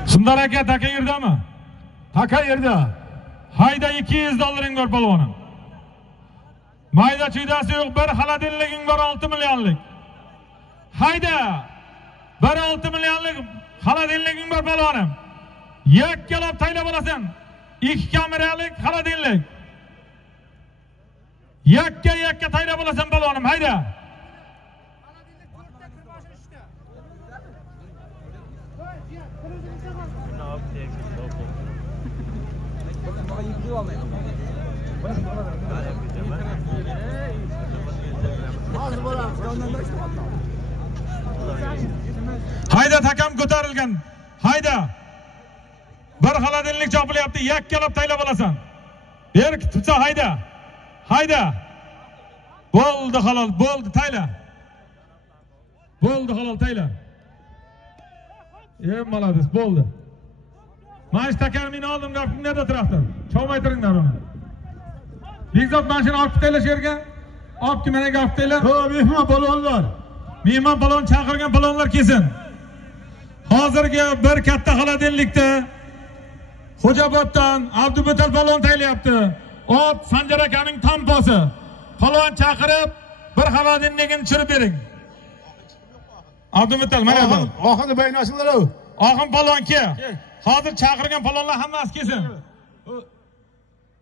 Sundar aka, taka yerdami? Taka yerda. Hayda, $200 bor palvonim. Mayda chuydasi yo'q, bir xolodilliging bor 6 millionlik. Hayda! Bir 6 millionlik xolodilliging bor palvonim. Yakkalab taylab olasan. 2 kameralik xolodillik. Yakka taylab olasan palvonim, hayda. Hayda, takam ko'tarilgan. Hayda. Bir xolodilnik chopilyapti, yakkalab taylab olasan. Berk tutsa, hayda. Hayda. Bo'ldi halol, bo'ldi, tayla. Bo'ldi halol, tayla. Malades, bo'ldi. Mana takarmini oldim, gapinglarda traktor. Chavmaytiringlar uni. Bekzod mashina olib ketaylar yerga. Olib ki meni olib ketaylar. Ha, mehmon palonlar. Mehmon palon chaqirgan palonlar kelsin. Hozirgi bir katta xolodilnikda Xo'joboddan Abdubetal palon taylayapti. Ot Sanjar akaning tamposi. Palon chaqirib bir xolodilnikni tushirib bering. Abdubetal mana bu. Oxirda baynashinglar. Oxin palon ke. Hozir chaqirgan palonlar hammasi kelsin.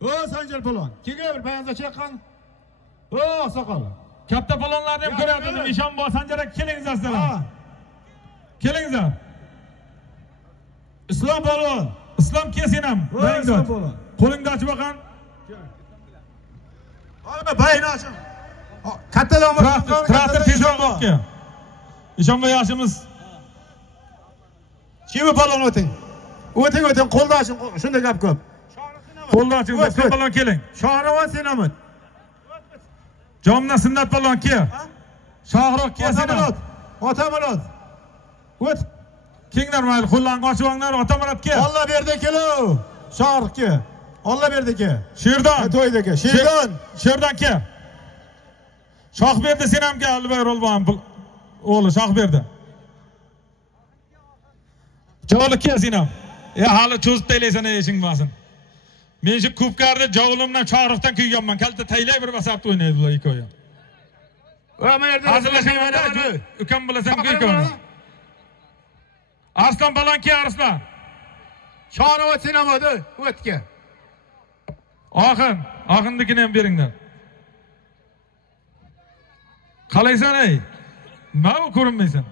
O Sanjar palon. Kega bir bayanza chiqqan. O soqol. Katta palonlarni ham ko'ryapmiz. Nishonbo Sanjar aka kelingizlar sizlar. Kelingizlar. Islom palon. Islom kelsin ham. Islom palon. Qo'lingni ochib boqan. Olma baynashing. Kattadan traktor tezroq bo'lsa. Nishonbo yoshimiz. Kimi palon o'ting. O'ting, qo'lni oching. Shunda gap ko'p. Qo'lni oching, Islom palon keling. Shohravon Senamat. Jomna Sunnat palon kel. Shohroq kelsin. Otamurat. O't. Kenglar mayli, qo'llarni ochib olinglar, Otamurat kel. Allah berdi kelov. Shohroq kel. Allah berdi kel. Sherdon. To'ydagi. Sherdon. Sherdon kel. Shohberdi sen ham kel, Alibay Rolbon o'g'li Shohberdi. Joli kel sen ham. Hali cho'zib taylaysan ishing bo'lsin. Men shu ko'pkarda jovlimdan Shohroqdan kuyganman. Kalta taylay bir basabda o'ynaydi bular ikkovi. Va men yerda hazillashmayapti. Ukam bilasan kuygan. Arslan palon kel, Arslan. Shohravon Senamat o'tga. Oxinnikini ham beringlar. Qalaysan ey? Nima ko'rinmaysan?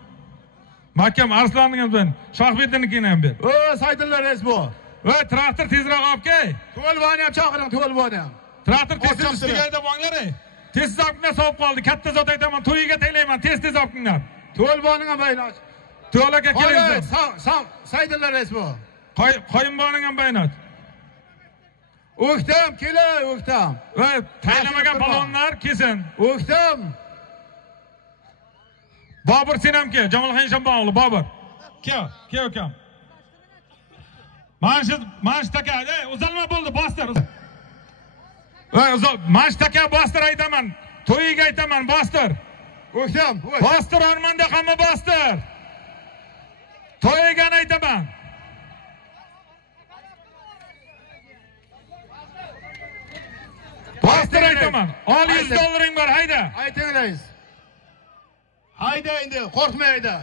Mahkam Arslanning ham ben, Shohberdinnikini ham ber. O, saydillar resbo. Voy, traktor tezroq olib kel. To'lvoni ham chaqiring, to'lvoni ham. Traktor tez ustiga haydab olinglar ey. Tez zopni sovib qoldi. Katta zot aytaman, to'yiga taylayman, tez olinglar. To'lvoning ham baynach. To'laga kelinglar. Saydillar resbo. Qoyinboning ham baynach. O'ktam, kelay, o'ktam. Voy, taylamagan palonlar kelsin. O'ktam. Bobur sen ham kel, Jamolxon Shambog'li Bobur. Kel ukam. Mansh taka, uzalma bo'ldi, bostir. Voy, mansh taka bostir aytaman. To'yiga aytaman, bostir. O'ktam, bostir Armonda hamma bostir. To'yiga aytaman. Bostir aytaman. Ol $100 bor, hayda. Ayting rais. Hayda endi, qo'rqmaydi.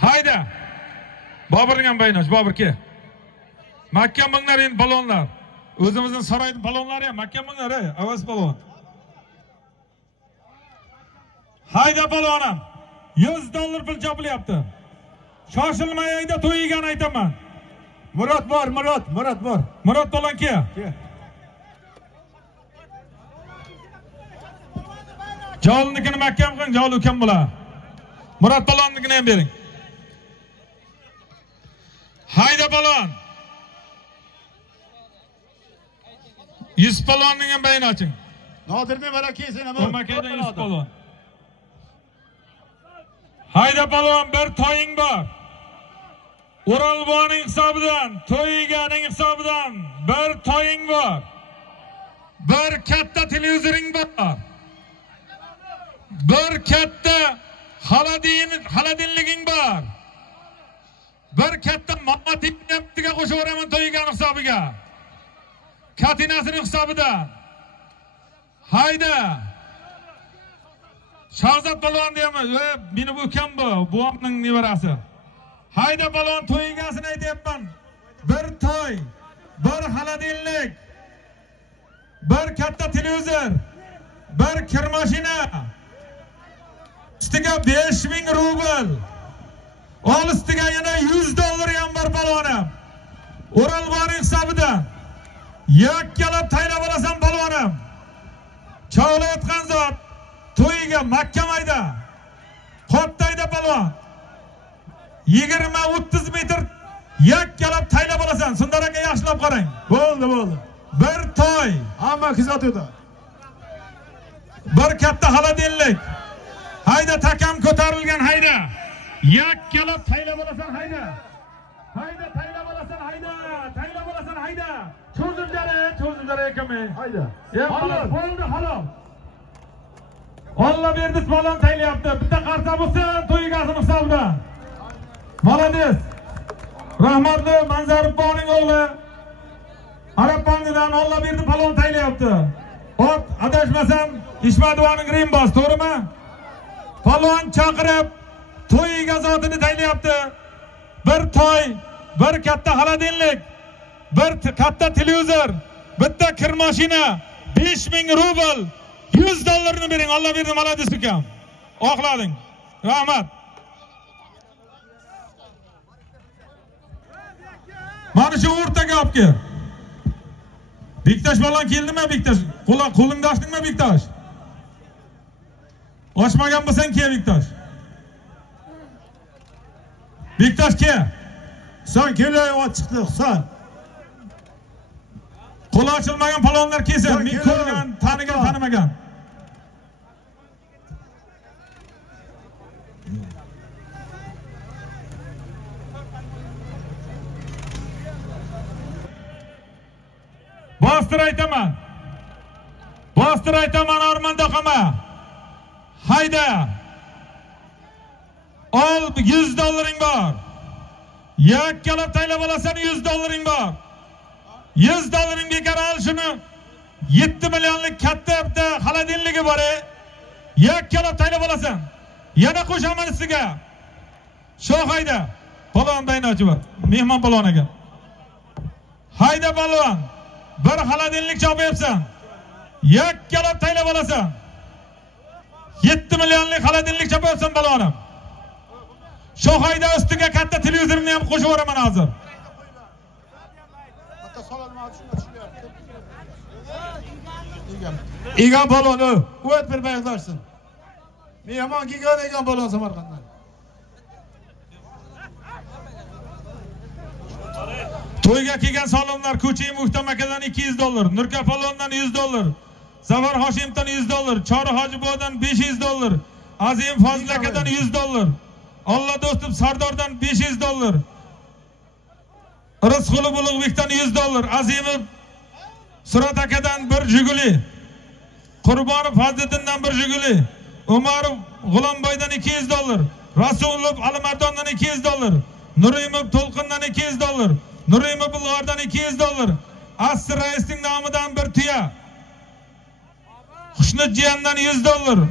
Hayda. Boburning ham baynosh, Bobur ke. Makka minglar endi balonlar. O'zimizning saroyning balonlari ham Makka minglar, avaz balon. Hayda balonim. $100 pul chopilyapti. Shoshilmay hayda, to'yigani aytaman. Murod bor. Murod balon ke. Jolnikini mahkam qiling, jol ukam bular. Murod balonnikini ham bering. Hayda balon. Yusuf balonning ham bayini oching. Nodirning barakasi nima? Makaydan Yusuf balon. Hayda balon, bir to'ying bor. O'rolboning hisobidan, to'yiganing hisobidan bir to'ying bor. Bir katta televizoring bor. Bir katta xolodilliging bor. Bir katta matematikga qo'shib o'raman to'yigan hisobiga. Katinasining hisobidan. Hayda. Shahzod balon deyman, meni bu ukam bu, buvamning nevarasi. Hayda balon to'yigasini aytayapman. Bir to'y, bir xolodillik, bir katta televizor, bir kir mashina. Ustiga 5000 rubl. Ol ustiga yana $100 ham bor balonim. O'rolboning hisobidan. Yakkalab taylab olasan balonim. Chavlayotgan zot to'yiga mahkamayda. Qotdayda balon. 20-30 metr yakkalab taylab olasan. Sundar aka yaxshilab qarang. Bo'ldi. Bir to'y. Hamma kuzatuvda. Bir katta xolodilnik. Hayda takam ko'tarilgan, hayda. Yakkalab taylab olasan, hayda. Hayda taylab olasan, hayda. Taylab olasan, hayda. Cho'ziljar ekami. Hayda. Bo'ldi, halol. Allah berdi, balon taylayapti. Bitta qarsa bo'lsin, to'ygasi hisobida. Malades. Rahmatli Manzaribboning o'g'li Arabbangidan Allah berdi, balon taylayapti. Ot, adashmasam, Ishmadovaning Rimbos, to'g'rimi? Balon chaqirib, to'yiga zotini taylayapti. Bir to'y, bir katta xolodilnik, bir katta televizor, bitta kir mashina, 5000 rubl, $100 bering. Allah berdi, malades ukam. Oqlading. Rahmat. Mana shu o'rtaga olib kel. Bektash balon keldimi, Bektash? Qo'lingni ochdingmi, Bektash? Ochmagan bo'lsang kel, Bektash. Bektash kel. Sen kelay, ot chiqdi, Husan. Qo'li ochilmagan palonlar kelsin. Men ko'rgan, tanigan, tanimagan. Bostir aytaman, Armanda qama. Hayda. Ol, $100 bor. Yakkalab taylab olasan, $100 bor. $100 bekor ol shuni. 7 millionlik katta bitta xolodilnigi bor. Yakkalab taylab olasan. Yana qo'shaman ustiga. Shu hayda. Balon baynochi bor. Mehmon balon ekan. Hayda balon. Bir xolodilnik chopayapsan. Yakkalab taylab olasan. 7 millionlik xolodilnik chopayapsan balonim. Shu hayda ustiga katta televizorni ham qo'shib yuboraman hozir. Egan balonu, o't bir bayqlarsin. Mehmon kelgan egan balon Samarqanddan. To'yga kelgan salomlar Ko'chiy Muhtam akadan $200, Nurka Palondan $100, Zafar Hoshimdan $100, Chori Hojibodan $500, Azim Fozil akadan $100, Allah do'stim Sardordan $500, Rizquli Ulug'bekdan $100, Azimov Surat akadan bir Jiguli, Qurbonov Fazliddindan bir Jiguli, Umarov G'ulomboydan $200, Rasulov Alimardondan $200, Nurimov To'lqindan $200, Nurimov Bulg'ordan $200, Asr raisning nomidan bir tuya, Xushnudjiyandan $100,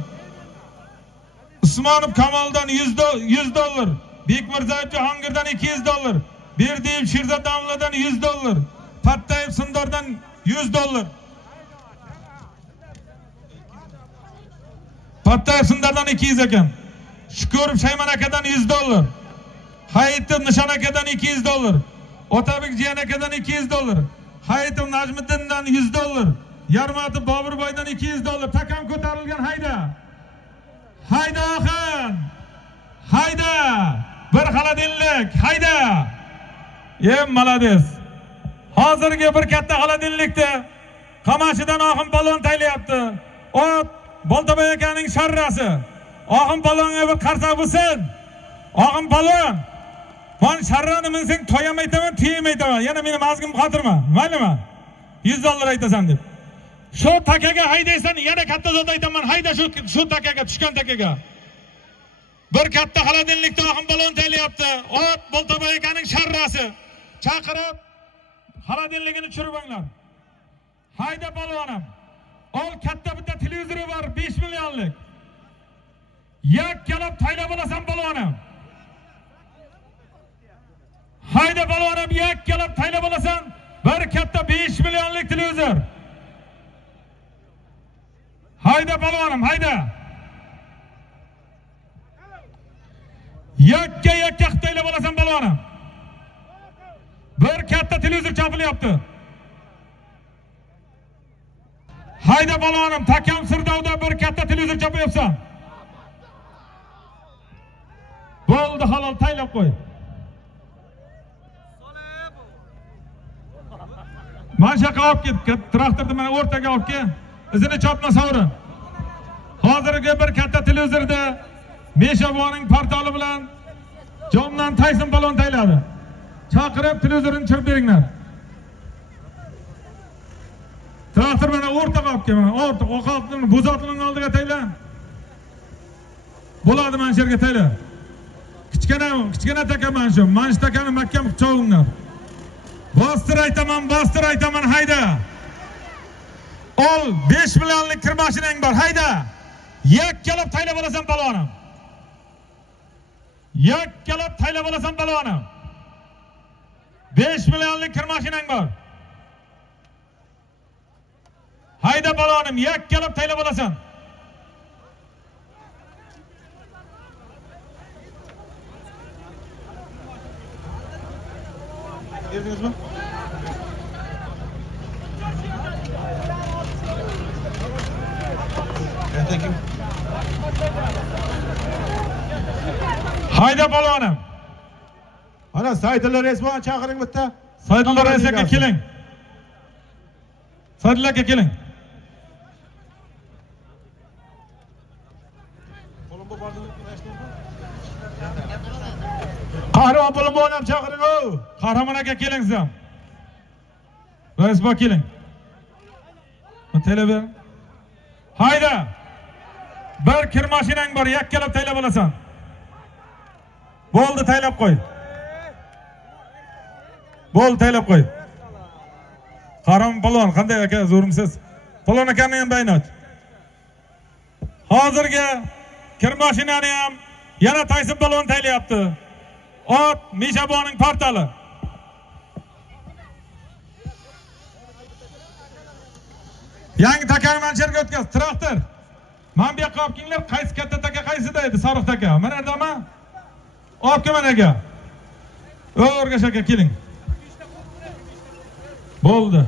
Usmonov Kamoldan $100, Bekmirzayev Jahongirdan $200, Berdiyev Sherzod Damladan $100, Pattayev Sindordan $100. Pattayev Sindordan 200 ekan. Shukurov Shayman akadan $100. Hayitov Nishon akadan $200. Otabek Jiyan akadan $200. Hayitov Najmiddindan $100. Yarmatov Boburboydan $200. Takam ko'tarilgan, hayda. Hayda oxin. Hayda. Bir xolodilnik, hayda. Malades. Hozirgi bir katta xolodilnikda Qamashidan oxin balon taylayapti. Ot Boltaboy akaning sharrasi. Oxin balonga bir qarsa bo'lsin. Oxin balon. Men sharrani minsang to'yam aytaman, tiyam aytaman. Yana meni mazgim qotirma. Maylimi? $100 aytasan deb. Shu takaga haydaysan, yana katta zot aytaman. Hayda shu takaga, tushgan takaga. Bir katta xolodilnikda oxin balon taylayapti. Ot Boltaboy akaning sharrasi. Chaqirib xolodilligini tushiribanglar. Hayda balonim. Ol katta bitta televizori bor, 5 millionlik. Yakkalab taylab olasan balonim. Hayda balonim, yakkalab taylab olasan. Bir katta 5 millionlik televizor. Hayda balonim, hayda. Yakka taylab olasan balonim. Bir katta televizor chopilyapti. Hayda balonim, takam Sirdovda bir katta televizor chopayapsan. Bo'ldi, halol taylab qo'y. Mana shu yoqqa olib ket, traktorni mana o'rtaga olib kel. Izini chopma, savri. Hozirgi bir katta televizorda Meshaboning portali bilan Jomdan Tayson balon tayladi. Chaqirib televizorni chirib beringlar. Traktor mana o'rtaga olib kelman. O'rta o'qolibni buzotning oldiga taylan. Bo'ladi mana shu yerga tayla. Kichkina takaman shu. Mana shu takani mahkam quchog'inglar. Bostir aytaman, hayda. Ol 5 millionlik kir mashinang bor, hayda. Yakkalab taylab olasan balonim. Yakkalab taylab olasan balonim. 5 millionlik kir mashinang bor. Hayda balonim, yakkalab taylab olasan. Gördünüz mü? Hayda balonim. Ana Saydullar resmen chaqiring bitta. Saydullar resmga keling. Saydullarga keling. Qahramon bo'lib ham chaqiring o. Qahramon aka keling siz ham. Resba keling. Tayla ber. Hayda. Bir kir mashinang bor, yakkalab taylab olasan. Bo'ldi, taylab qo'y. Bo'ldi, taylab qo'y. Qahramon polvon, qanday aka, zo'rimsiz? Polvon akani ham bayni och. Hozirga kir mashinani ham yana Tayson polvon taylayapti. Ot Meshaboning portali. Yangi takani mancherga o'tkaz, traktor. Men bu yoqqa olib kelinglar, qaysi katta taka qaysida edi? Sariq taka. Mana yerdami? Olib kelman aka. O'rgash aka keling. Bo'ldi.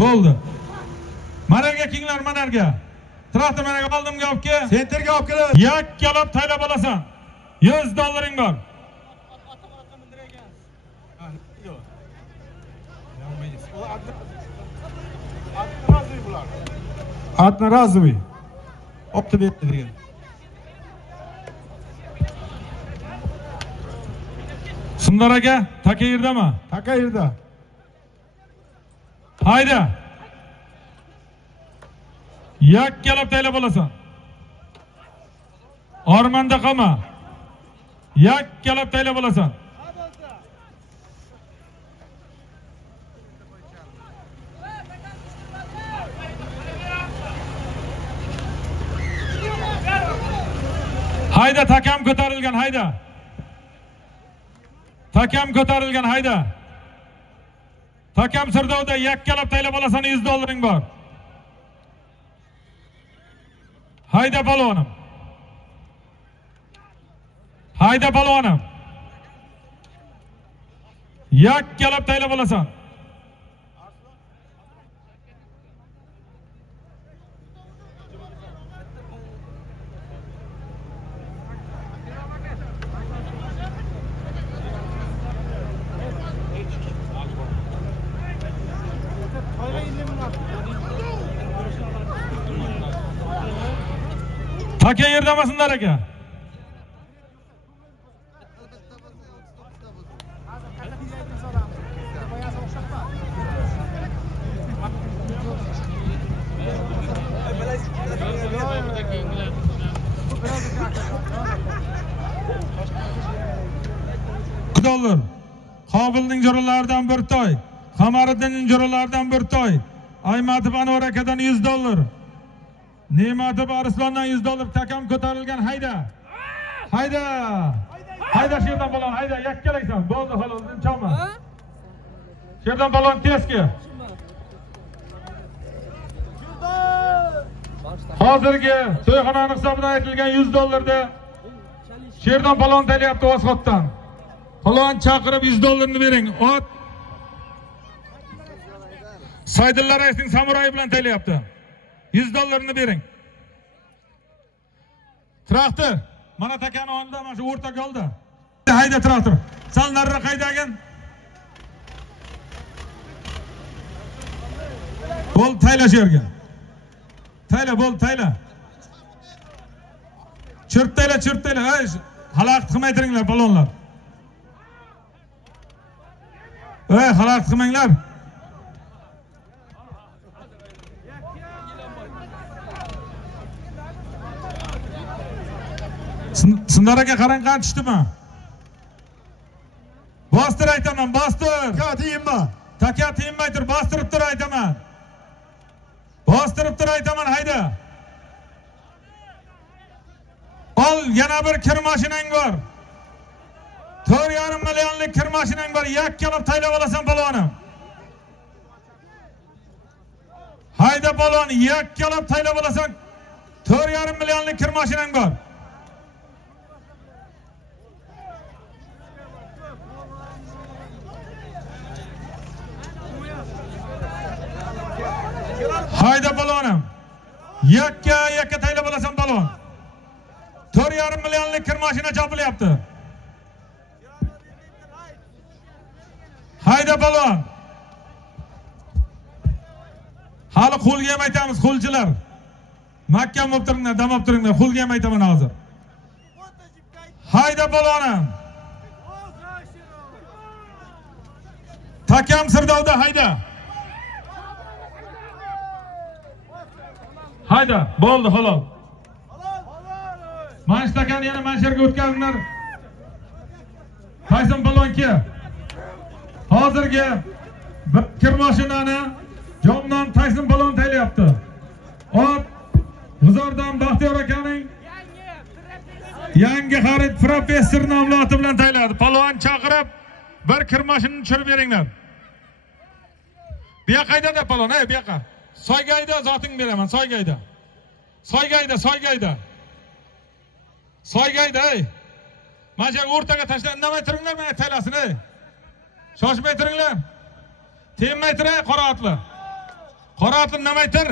Bo'ldi. Mana yerga kelinglar, mana yerga. Traktor mana oldimga olib kel. Senterga olib kelib. Yakkalab taylab olasan. $100 bor. Atna razıvi. Opti bergan. Sundar aka, taka yerdami? Taka yerda. Hayda. Yakkalab taylab olasan. Ormanda qolma. Yakkalab taylab olasan. Hayda, takam ko'tarilgan, hayda. Takam ko'tarilgan, hayda. Takam Sirdovda yakkalab taylab olasan, $100 bor. Hayda balvonim. Hayda balvonim. Yakkalab taylab olasan. Taka yerdamasınlar aka. $100. Qobilning jo'ralaridan bir toy, Qamariddinning jo'ralaridan bir toy, Aymatov Anvar akadan $100. Ne'matov Arslondan $100 takam ko'tarilgan, hayda. Hayda. Hayda sherdan balon, hayda yakkalaysan. Bo'ldi, xolos, choma. Sherdan balon tezki. Hozirgi to'yxonani hisobidan aytilgan $100 sherdan balon taylayapti Vosxotdan. Falon chaqirib $100 bering. Ot Saydullar raisning samurayi bilan taylayapti. $100 bering. Traktor, mana takani onda, mana shu o'rtaga oldi. Hayda traktor. Sal nariroq haydagin. Bo'l, taylash yerga. tayla, bo'ldi, tayla. Chirtayla. Ey, xalaqit qilmay turinglar, balonlar. Ey, xalaqit qilmanglar. Sindar aka qarang qancha tushdimi? Bostir aytaman, bostir. Taka tiyinma. Taka tiyinmay tur, bostirib tur aytaman. Bostirib tur aytaman, hayda. Ol, yana bir kir mashinang bor. 4,5 millionlik kir mashinang bor. Yakkalab taylab olasan palonim. Hayda palon, yakkalab taylab olasan. 4,5 millionlik kir mashinang bor. Hayda balonim. Yakka taylab olasan balon. 4,5 millionlik kir mashina chopilyapti. Hayda balon. Hali qo'lga ham aytamiz, qo'lchilar. Mahkam bo'lib turinglar, dam olib turinglar. Qo'lga ham aytaman hozir. Hayda balonim. Takam Sirdovda hayda. Hayda, bo'ldi halol. Manshtakani yana mansharga o'tkazinglar. Tayson palonga hozirgi bir kir mashinani Jomdan Tayson palon taylayapti. Ot G'uzordan Baxtiyor akaning yangi xarid professor nomli oti bilan tayladi. Palon chaqirib bir kir mashinani tushirib beringlar. Bu yoqqa hayda palon, bu yoqqa. Soygayda zoting beraman, Soygayda. Soygayda, ey. Mana shu o'rtaga tashlab, indamay turinglar, men taylasin, ey. Shoshmay turinglar. Tenmay turay, qora otli. Qora otli indamay tur.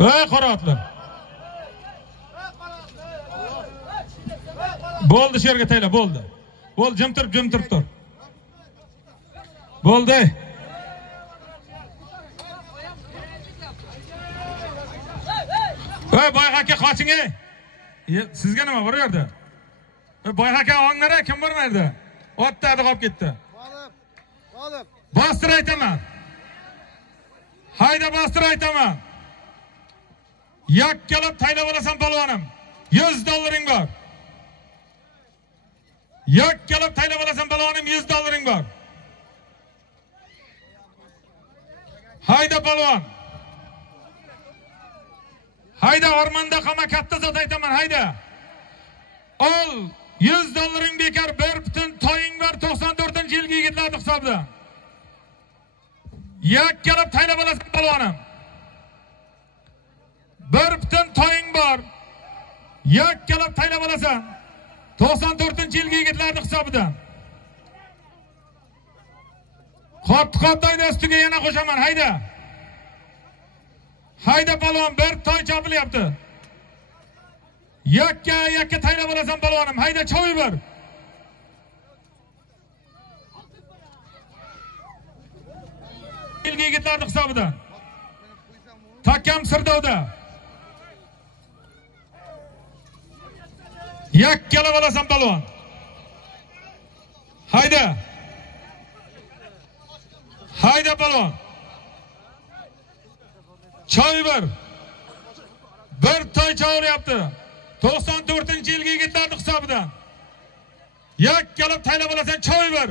Ey, qora otli. Bo'ldi, shu yerga tayla, bo'ldi. Bo'ldi, jim turib tur. Bo'ldi. Ey Boyaq aka qoching ey. Sizga nima bor yerda? Ey Boyaq aka o'nglar kim bor yerda? Otda qolib ketdi. Qolib. Bostir aytaman. Hayda bostir aytaman. Yakkalab taylab olasan palvonim. $100 bor. Yakkalab taylab olasan palvonim, $100 bor. Hayda palvon. Hayda ormanda qama katta zot aytaman, hayda. Ol, $100 bekar, bir butun toying bor 94-yilgi yigitlar hisobida. Yakkalab taylab olasan palvonim. Bir butun toying bor. Yakkalab taylab olasan 94-yilgi yigitlar hisobida. Qoptoyda ustiga yana qo'shaman, hayda. Hayda palvon, bir toy chopilyapti. Yakka taylab olasan palvonim, hayda cho'y bir. Yigitlar hisobida. Takam Sirdovda. Yakkalab olasan palvon. Hayda. Hayda palvon. Choy bir toy cho'ryapti. 94-yilgi yigitlar hisobidan. Yakkalab taylab olasan choy bir.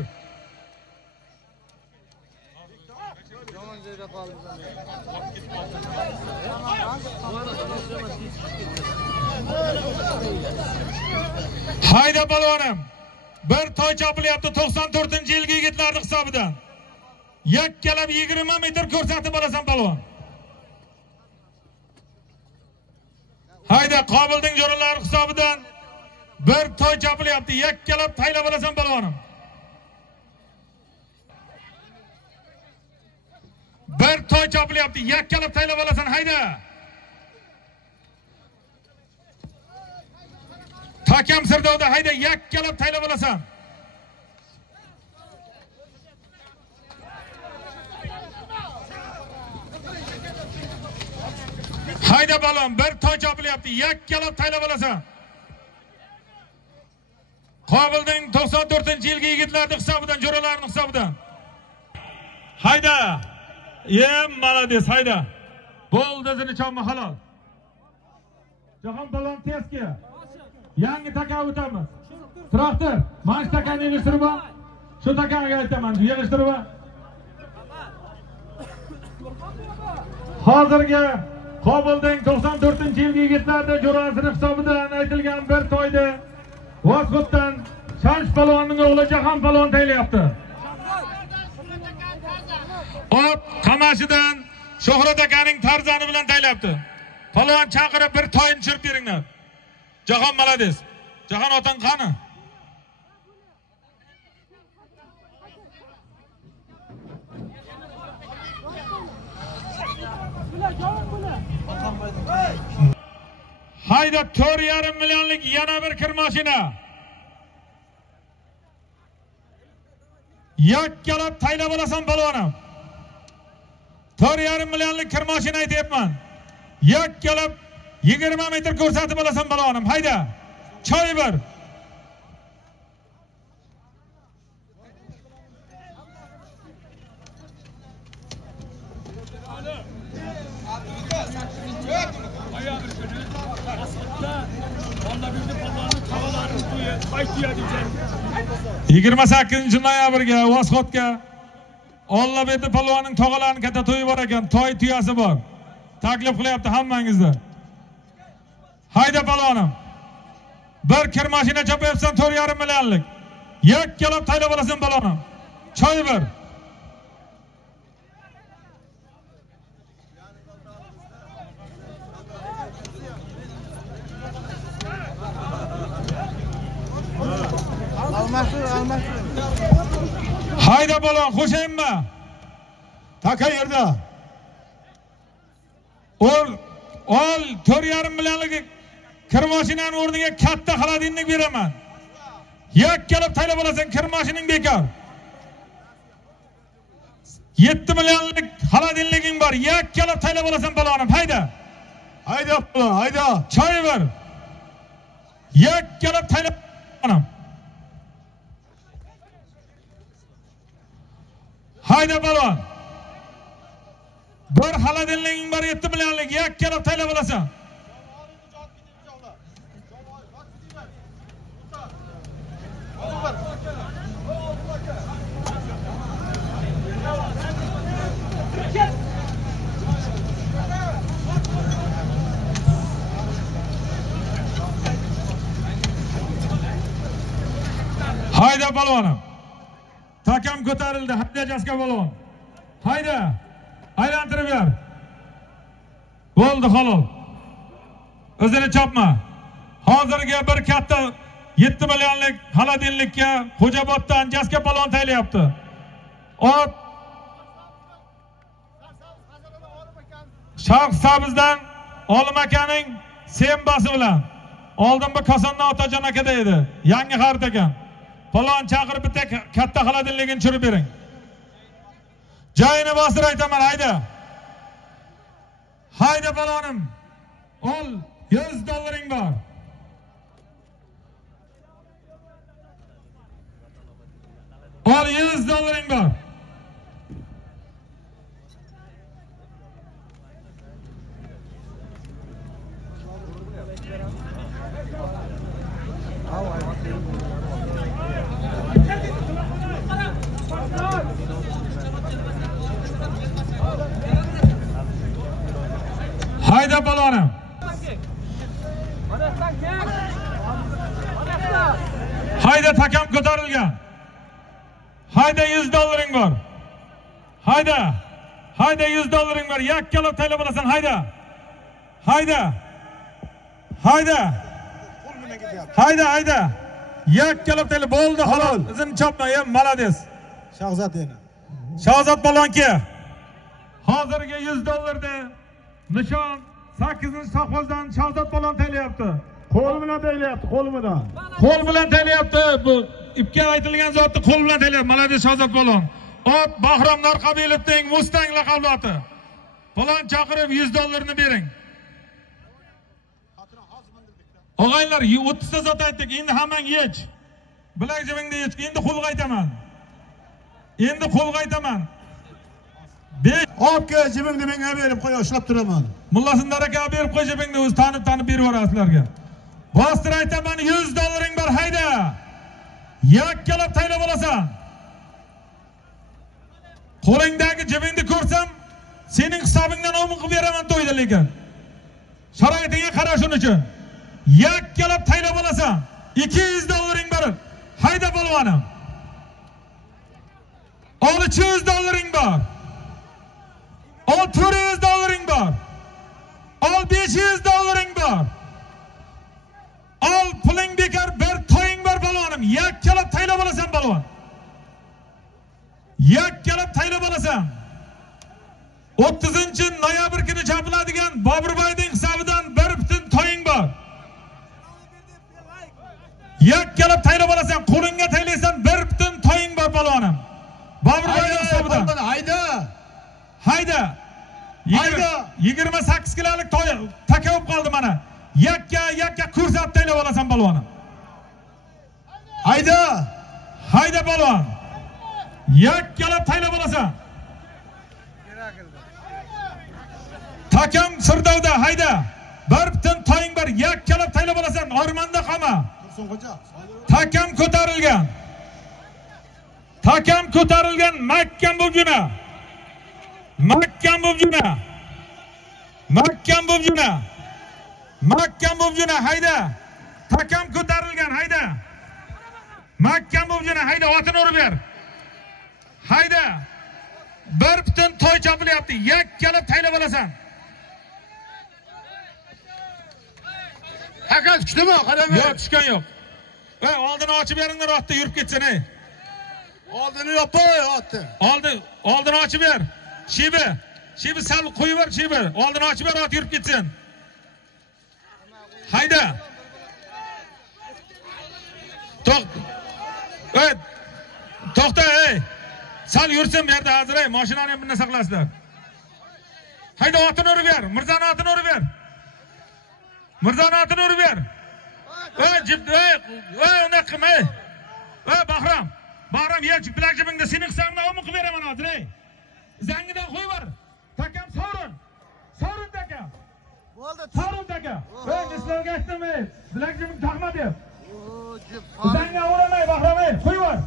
Hayda palvonim. Bir toy chopilyapti 94-yilgi yigitlar hisobidan. Yakkalab 20 metr ko'rsatib olasan palvon. Hayda Qobilning jo'ralari hisobidan bir toy chopilyapti. Yakkalab taylab olasan palvonim. Bir toy chopilyapti. Yakkalab taylab olasan, hayda. Takam Sirdovda, hayda, yakkalab taylab olasan. Hayda balon, bir toy chopilyapti. Yakkalab taylab olasan. Qobilning 94-yilgi yigitlarning hisobidan, jo'ralarning hisobidan. Hayda. Malades, hayda. Bo'ldi, zini chopma halol. Jahon balon tezki. Yangi taka o'tamiz. Traktor, mana shu takani yig'ishtirib ol. Shu takaniga aytaman, yig'ishtirib ol. Hozirgi Qobilning 94-yilgi yigitlarda jo'rasining hisobidan aytilgan bir to'yda Vosxotdan Shansh palvonning o'g'li Jahon palvon taylayapti. Ot Qamashidan Shohrat akaning Tarzani bilan taylayapti. Palvon chaqirib bir to'yni tushirib beringlar. Jahon malades. Jahon otang qani? Hayda 4,5 millionlik yana bir kir mashina. Yakkalab taylab olasan palvonim. 4,5 millionlik kir mashina aytayapman. Yakkalab 20 metr ko'rsatib olasan palvonim. Hayda. Choy bir. Yigirma 8 noyabrga Vosxotga Ollabeti palvonning tog'alarining katta to'yi bor ekan. To'y tuyasi bor. Taklif qilyapti hammangizga. Hayda palvonim. Bir kir mashina chopayapsan 4,5 millionlik. Yakkalab taylab olasan palvonim. Choy bir. Hayda balon, qo'shayinmi? Taka yerda. Ol 4,5 millionlik kir mashinaning o'rniga katta xolodilnik beraman. Yakkalab taylab olasan, kir mashining bekor. 7 millionlik xolodilliging bor. Yakkalab taylab olasan balonim. Hayda. Hayda balon, hayda. Choy ver. Yakkalab taylab olaman. Hayda balon. Bir xolodilliging bor 7 millionlik, yakkalab taylab olasan. Hayda balvonim. Takam ko'tarildi. Hayda jaska balvon. Hayda. Aylantirib ber. Bo'ldi halol. O'zini chopma. Hozirga bir katta 7 millionlik xolodilnikka Xo'joboddan jaska balvon taylayapti. Ot Sharq Sabzdan Olim akaning sembasi bilan. Oldin bu Kosondan Otajon akada edi. Yangi xarid ekan. Palvon chaqirib bitta katta xolodilligini tushirib bering. Joyini bostir aytaman, hayda. Hayda palvonim. Ol, $100 bor. Ol, $100 bor. Hayda balonum. Hayda takam ko'tarilgan. Hayda $100 bor. Hayda. Hayda $100 bor. Yakkalab taylab olasan, hayda. Hayda. Hayda. Hayda. Yakkalab taylab bo'ldi, halol. Izini chopma, malades. Shahzod yana. Shahzod balonki. Hozirga $100 da nishon 8-sovxozdan Shahzod balon taylayapti. Qo'l bilan taylayapti, qo'l bilan. Qo'l bilan taylayapti. Bu ipga aytilgan zotni qo'l bilan taylayapti. Malades Shahzod balon. Ot Bahrom Narqobilovning Mustang laqabli oti. Balon chaqirib $100 bering. Og'aylar 30 ta zot aytdik, endi hammang yech. Bilak jibingda yech. Endi qo'lga aytaman. Endi qo'lga aytaman. 5 Obke jibingni menga berib qo'y, ushlab turaman. Mullasindar aka berib qo'y jibingni, o'zi tanib berib yuborasizlarga. Bostir aytaman, $100 bor, hayda. Yakkalab taylab olasan. Qo'lingdagi jibingni ko'rsam, sening hisobingdan omon qilib beraman to'yda lekin. Sharoitingga qara shuning uchun. Yakkalab taylab olasan. $200 bor. Hayda polvonim. Ol $300 bor. Ol $400 bor. Ol $500 bor. Ol puling bekar, bir to'ying bor polvonim. Yakkalab taylab olasan polvon. Yakkalab taylab olasan. 30-noyabr kuni chopiladigan Boburboyning hisobidan bir butun to'ying bor. Yakkalab taylab olasan, qo'lingga taylaysan, bir butun to'ying bor polvonim. Boburboyning hisobidan. Hayda. Hayda. Hayda. 28 kilolik to'y taka bo'lib qoldi mana. Yakka ko'rsatib taylab olasan polvonim. Hayda. Hayda polvon. Yakkalab taylab olasan. Takam Sirdovda, hayda. Bir butun to'ying bor, yakkalab taylab olasan. O'rmonda qolma. Takam ko'tarilgan. Takam ko'tarilgan, mahkam bo'lguna. Mahkam bo'lguna. Mahkam bo'lguna. Mahkam bo'lguna, hayda. Takam ko'tarilgan, hayda. Mahkam bo'lguna, hayda, otini urib ber. Hayda. Bir butun to'y chopilyapti. Yakkalab taylab olasan. Aka tushdimi? Qarang. Yo'q, tushgan yo'q. Ey, oldini ochib beringlar, otda yurib ketsin, ey. Oldini yopoy, otni. Oldini ochib ber. Shibi sal qo'yib ber, shibi. Oldini ochib ber, ot yurib ketsin. Hayda. To'xta, ey. Sal yursin bu yerda hozir, ey. Mashinani ham bundan saqlasizlar. Hayda, otini urib ber. Mirzani otini urib ber. Mirzani otini urib ber. Ey, unda qilma, ey. Ey, Bahrom, yech, bilak jibingda sening hisobingdan omon qilib beraman hozir, ey. Zangidan qo'yib ber. Takam Sovrun taka. Bo'ldi. Sovrun taka. Ey, sizlarga aytdim, ey. Bilak jibing taqma deb. Zanga o'ramay, Bahrom, ey, qo'yib ber.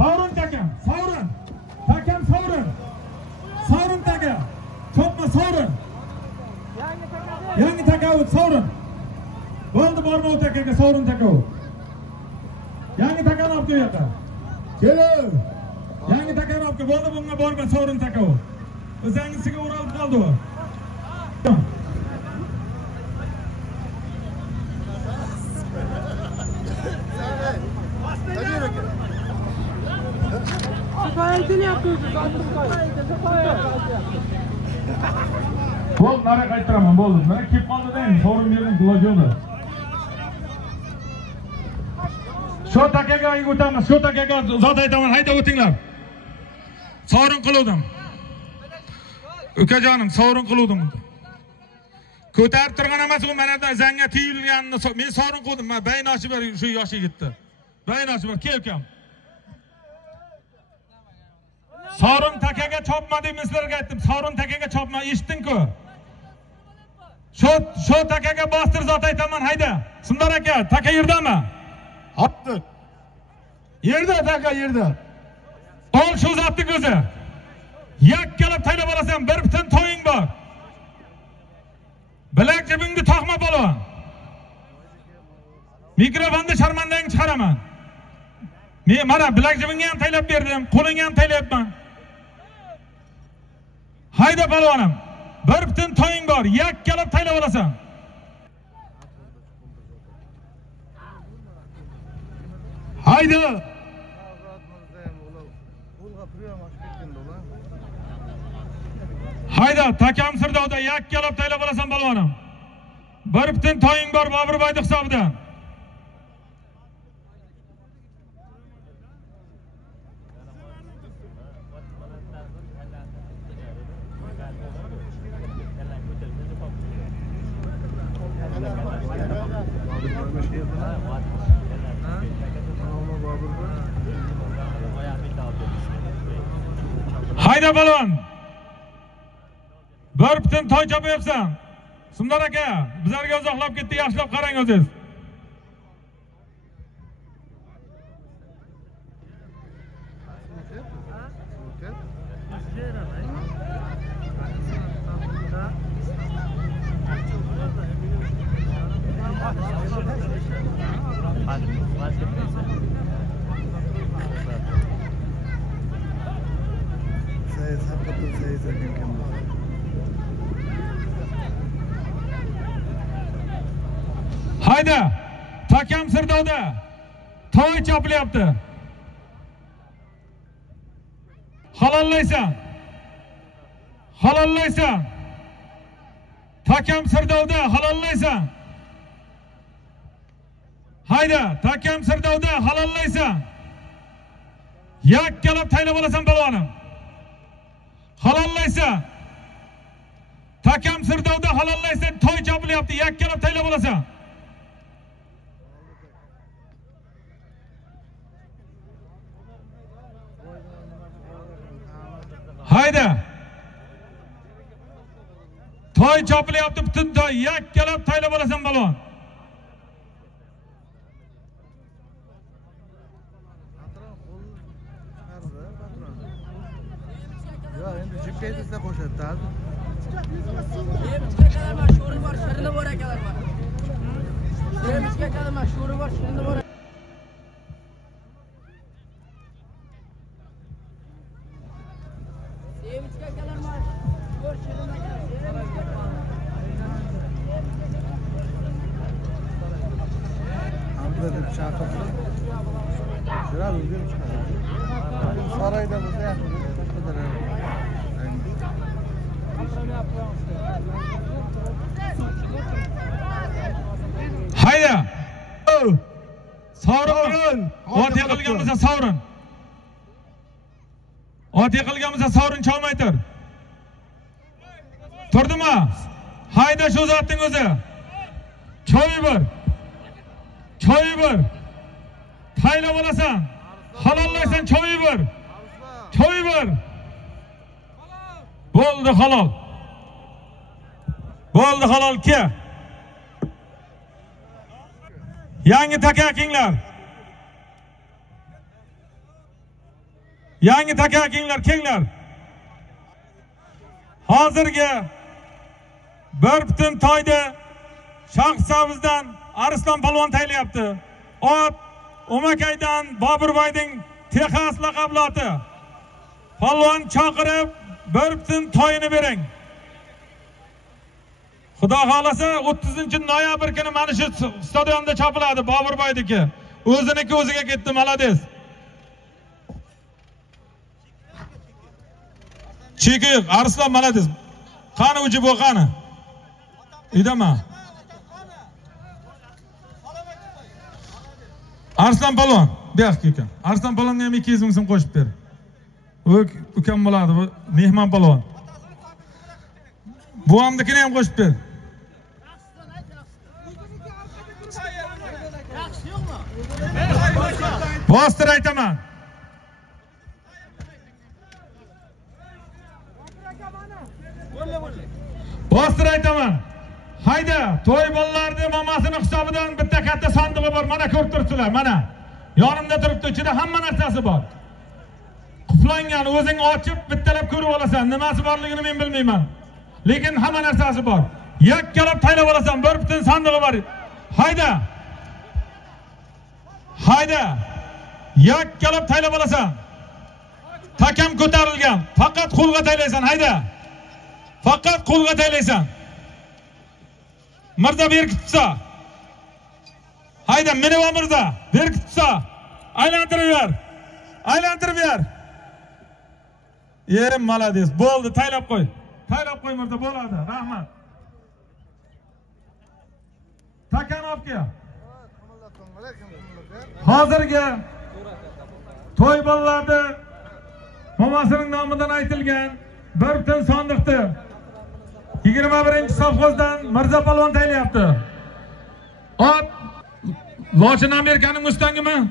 Sovrun taka. Takam Sovrun taka. Chopma Sovrun. Yangi taka Sovrun. Bo'ldi, borma o takaga, Sovrun taka. Yangi takani olib kelyoqqa. Kelin. Yangi takani olib kel. Bo'ldi, bunga borma Sovrun taka. O'zingizga o'ralib qoldi u. Bo'ldi, nari qaytiraman, bo'ldi. Mana kelib qoldi deng, Sovrun berdim, iloji yo'q. Shu takaga o'tamiz, shu takaga zot aytaman, hayda o'tinglar. Sovrun qiluvdim. Ukajonim, Sovrun qiluvdim. Ko'tarib turgan emas, u mana zanga tiyilganini men Sovrun qildim. Men bayn ochib ber, shu yosh yigitni. Bayn ochib ber, kel ukam. Sovrun takaga chopma deb sizlarga aytdim. Sovrun takaga chopma, eshitding-ku. Shu takaga bostir zot aytaman, hayda. Sundar aka, taka yerdami? Hopdi. Yerda taka, yerda. Ol shu zotning o'zi. Yakkalab taylab olasan, bir butun to'ying bor. Bilak jibingni taqma polvon. Mikrofonni sharmandangni chiqaraman. Men mana bilak jibingga ham taylab berdim, qo'lingga ham taylayapman. Hayda polvonim. Bir butun to'ying bor, yakkalab taylab olasan. Hayda. Hayda, takam Sirdovda yakkalab taylab olasan polvonim. Bir butun to'ying bor Boburboyning hisobidan. Hayda balon. Bir butun toy chopyapsan. Sundar aka, bizlarga uzoqlab ketdi, yaxshilab qarang o'zingiz. Hayda, Takam Sirdovda toy chopilyapti. Halollaysan. Halollaysan. Takam Sirdovda halollaysan. Hayda, Takam Sirdovda halollaysan. Yakkalab taylab olasan balvonim. Halollaysan. Takam Sirdovda halollaysan, toy chopilyapti, yakkalab taylab olasan. Hayda. Toy chopilyapti, butun toy yakkalab taylab olasan balon. Yo, endi GPS-da qo'shatdi. Yemishga kadar mashhuri bor, shirini bor akalar bor. Yemishga kadar mashhuri bor, shirini bor. Yemishga kadar mashhur, shirini Hamza deb chaqirdi. Shirab o'zim chiqadi. Saroyda bo'lsa yaxshi. Hayda. Sovrin. Ot yiqilganmisa sovrin. Ot yiqilganmisa sovrin chalmay tur. Turdimi? Hayda shu zotning o'zi. Choy bir. Choy bir. Taylab olasan. Halollaysan choy bir. Choy bir. Bo'ldi halol. Bo'ldi halol ke. Yangi takakinglar. Yangi takakinglar kenglar. Hozirgi bir butun toyda Shaxsavizdan Arslon palvon taylayapti. Ot Umakaydan Boburboyning Texas laqabloti. Palvon chaqirib bir butun toyini bering. Xudo xolasa 30-noyabr kuni mana shu stadionda chopiladi Boburboyniki. O'ziniki o'ziga ketdi, malades. Chekiq, Arslon malades. Qani uji bu qani? Uydama. Arslon palvon, bu yoqqa ekan. Arslon palvonga ham 200 ming so'm qo'shib ber. Ukam bo'ladi, bu mehmon palvon. Bu hamdikini ham qo'shib ber. Bostir aytaman. Bostir aytaman. Hayda, to'y bolalarning mamasini hisobidan bitta katta sandig'i bor. Mana ko'rib turibsizlar, mana. Yonimda turibdi, ichida hamma narsasi bor. Quflangan, o'zing ochib bittalab ko'rib olasan. Nimasi borligini men bilmayman. Lekin hamma narsasi bor. Yakkalab taylab olasan, bir butun sandig'i bor. Hayda. Hayda. Yakkalab taylab olasan. Takam ko'tarilgan. Faqat qo'lga taylaysan, hayda. Faqat qo'lga taylaysan. Mirza berkib tutsa. Hayda, meni va Mirza berkib tutsa. Aylantirib ber. Aylantirib ber. Malades. Bo'ldi, taylab qo'y. Taylab qo'y Mirza, bo'ladi. Rahmat. Takam olib kel. Hozirgi to'y bolalarda momasining nomidan aytilgan bir butun sandiqni 21-sovxozdan Mirza palvon taylayapti. Ot Lochin Amerikaning Mustangimi?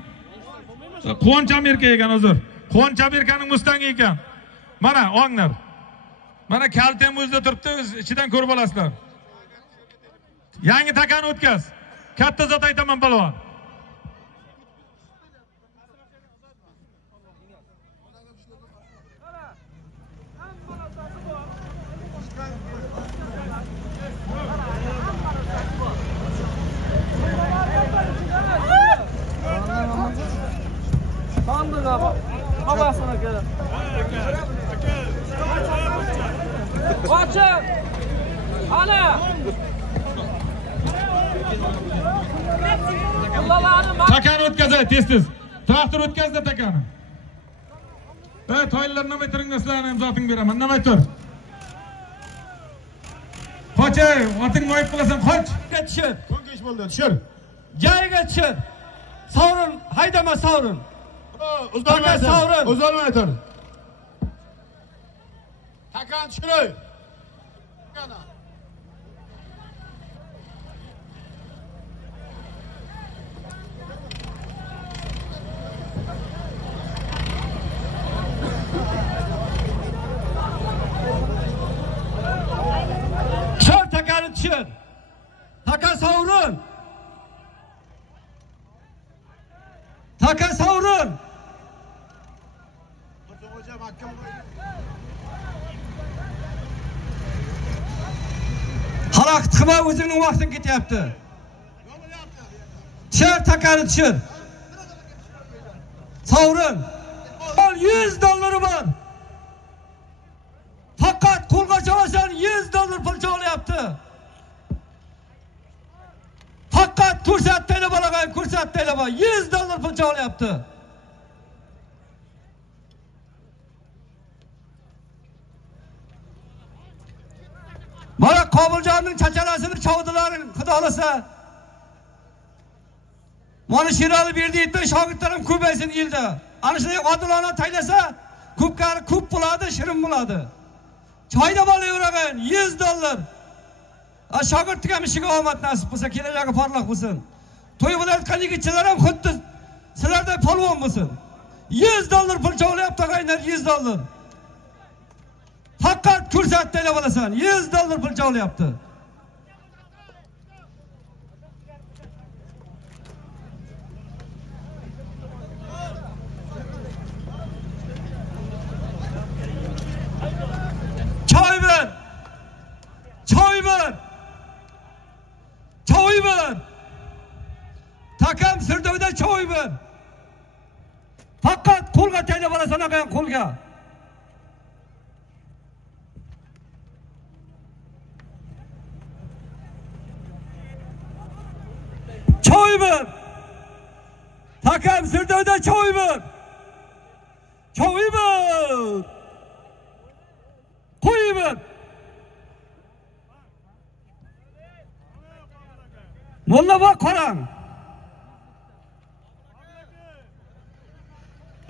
Quvonch Amerika ekan, uzr. Quvonch Amerikaning Mustangi ekan. Mana o'nglar. Mana kaltem o'zida turibdi, o'z ichidan ko'rib olasizlar. Yangi takani o'tkaz. Katta zot aytaman palvon. Babasına göre. Açın. Ana. Takani o'tkazay, tez-tez. Traktor o'tkazdi takani. Toylar nima aytiringlar, sizlarning ham zoting beraman. Nima aytir? Qoch, oting moyib qilasan, qoch. Tushir. Ko'ngish bo'ldi, tushir. Joyiga tushir. Sovrin, haydama sovrin. Uzolmay tur. Takan tushir. Tushir, takani tushir. Takan sovrin. Takan sovrin. Halaqit qilma, o'zingning vaqting ketyapti. Tushir, takani tushir. Sovrin. $100 bor. Faqat qo'lga olasan $100 pul olyapti. Faqat ko'rsatdinglar bolaga, ko'rsatdinglar bor. $100 pul olyapti. Mana Qobuljonning chachalasini chovdilaring, xudo xolasa. Mana Sherali Berdiyevda shogirdlarim ko'paysin yilda. Ana shunday odilona taylasa, ko'pkari ko'p bo'ladi, shirin bo'ladi. Choyda bo'lavergan $100. Shogirdga ham ishiga omad nasib bo'lsa, kelajagi porloq bo'lsin. To'y bo'layotgan yigitchalar ham xuddi sizlarday polvon bo'lsin. $100 pul olyapti, qaynar $100. Faqat ko'rsatdinglar bo'lasan, $100 pul olyapti. Choy ber. Takam Sirdaryoda choy ber. Faqat qo'lga tegdi bo'lasan, aqan qo'lga. Choy ber. Takam Sirdaryoda choy ber. Choy ber. Qo'y ber. Mulla bor qarang.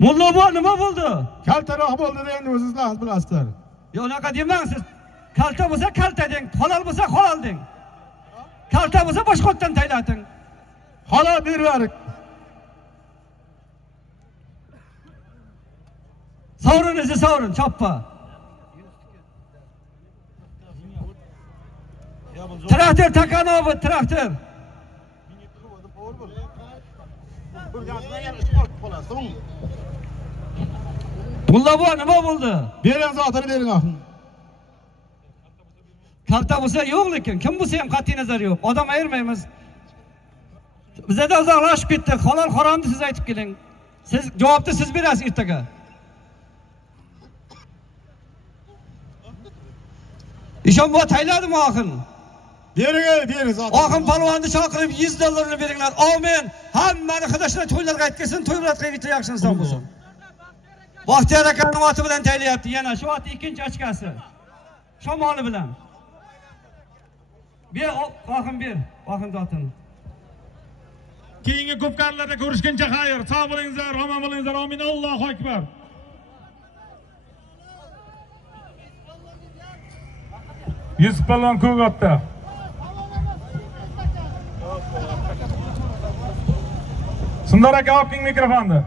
Mulla bor nima bo'ldi? Kaltaroq bo'ldi endi o'zingizlar bilasizlar. Yo'q, unaqa demang siz. Kalta bo'lsa kalta deng, halol bo'lsa halol deng. Kalta bo'lsa boshqa otdan taylating. Halol bervarik. Sovrinizni sovrin, choppa. Traktor Takanov, traktor. Mulla bu nima bo'ldi? Bering zotini bering. Kalta bo'lsa yo'q, lekin kim bo'lsa ham qat'iy nazar yo'q. Odam ayirmaymiz. Bizda uzoqlashib ketdi. Halol haromni siz aytib keling. Siz javobni siz berasiz ertaga. İşon bu tayladimi oxin? Bering zotini. Oxin palvonni chaqirib $100 beringlar. Amin. Hammani xudashlar to'ylarga aytkasin, to'ylarga yetib yaxshi inson bo'lsin. Baxtiyor akaning oti bilan taylayapti. Yana shu oti ikkinchi ochkasi. Shamoli bilan. Ber oxin ber, oxin zotini. Keyingi ko'pkarlarda ko'rishguncha xayr. Sog' bo'lingizlar, omon bo'lingizlar. Amin. Allohu akbar. Yusuf palvon ko'k otda. Sundar aka, oping mikrofonni.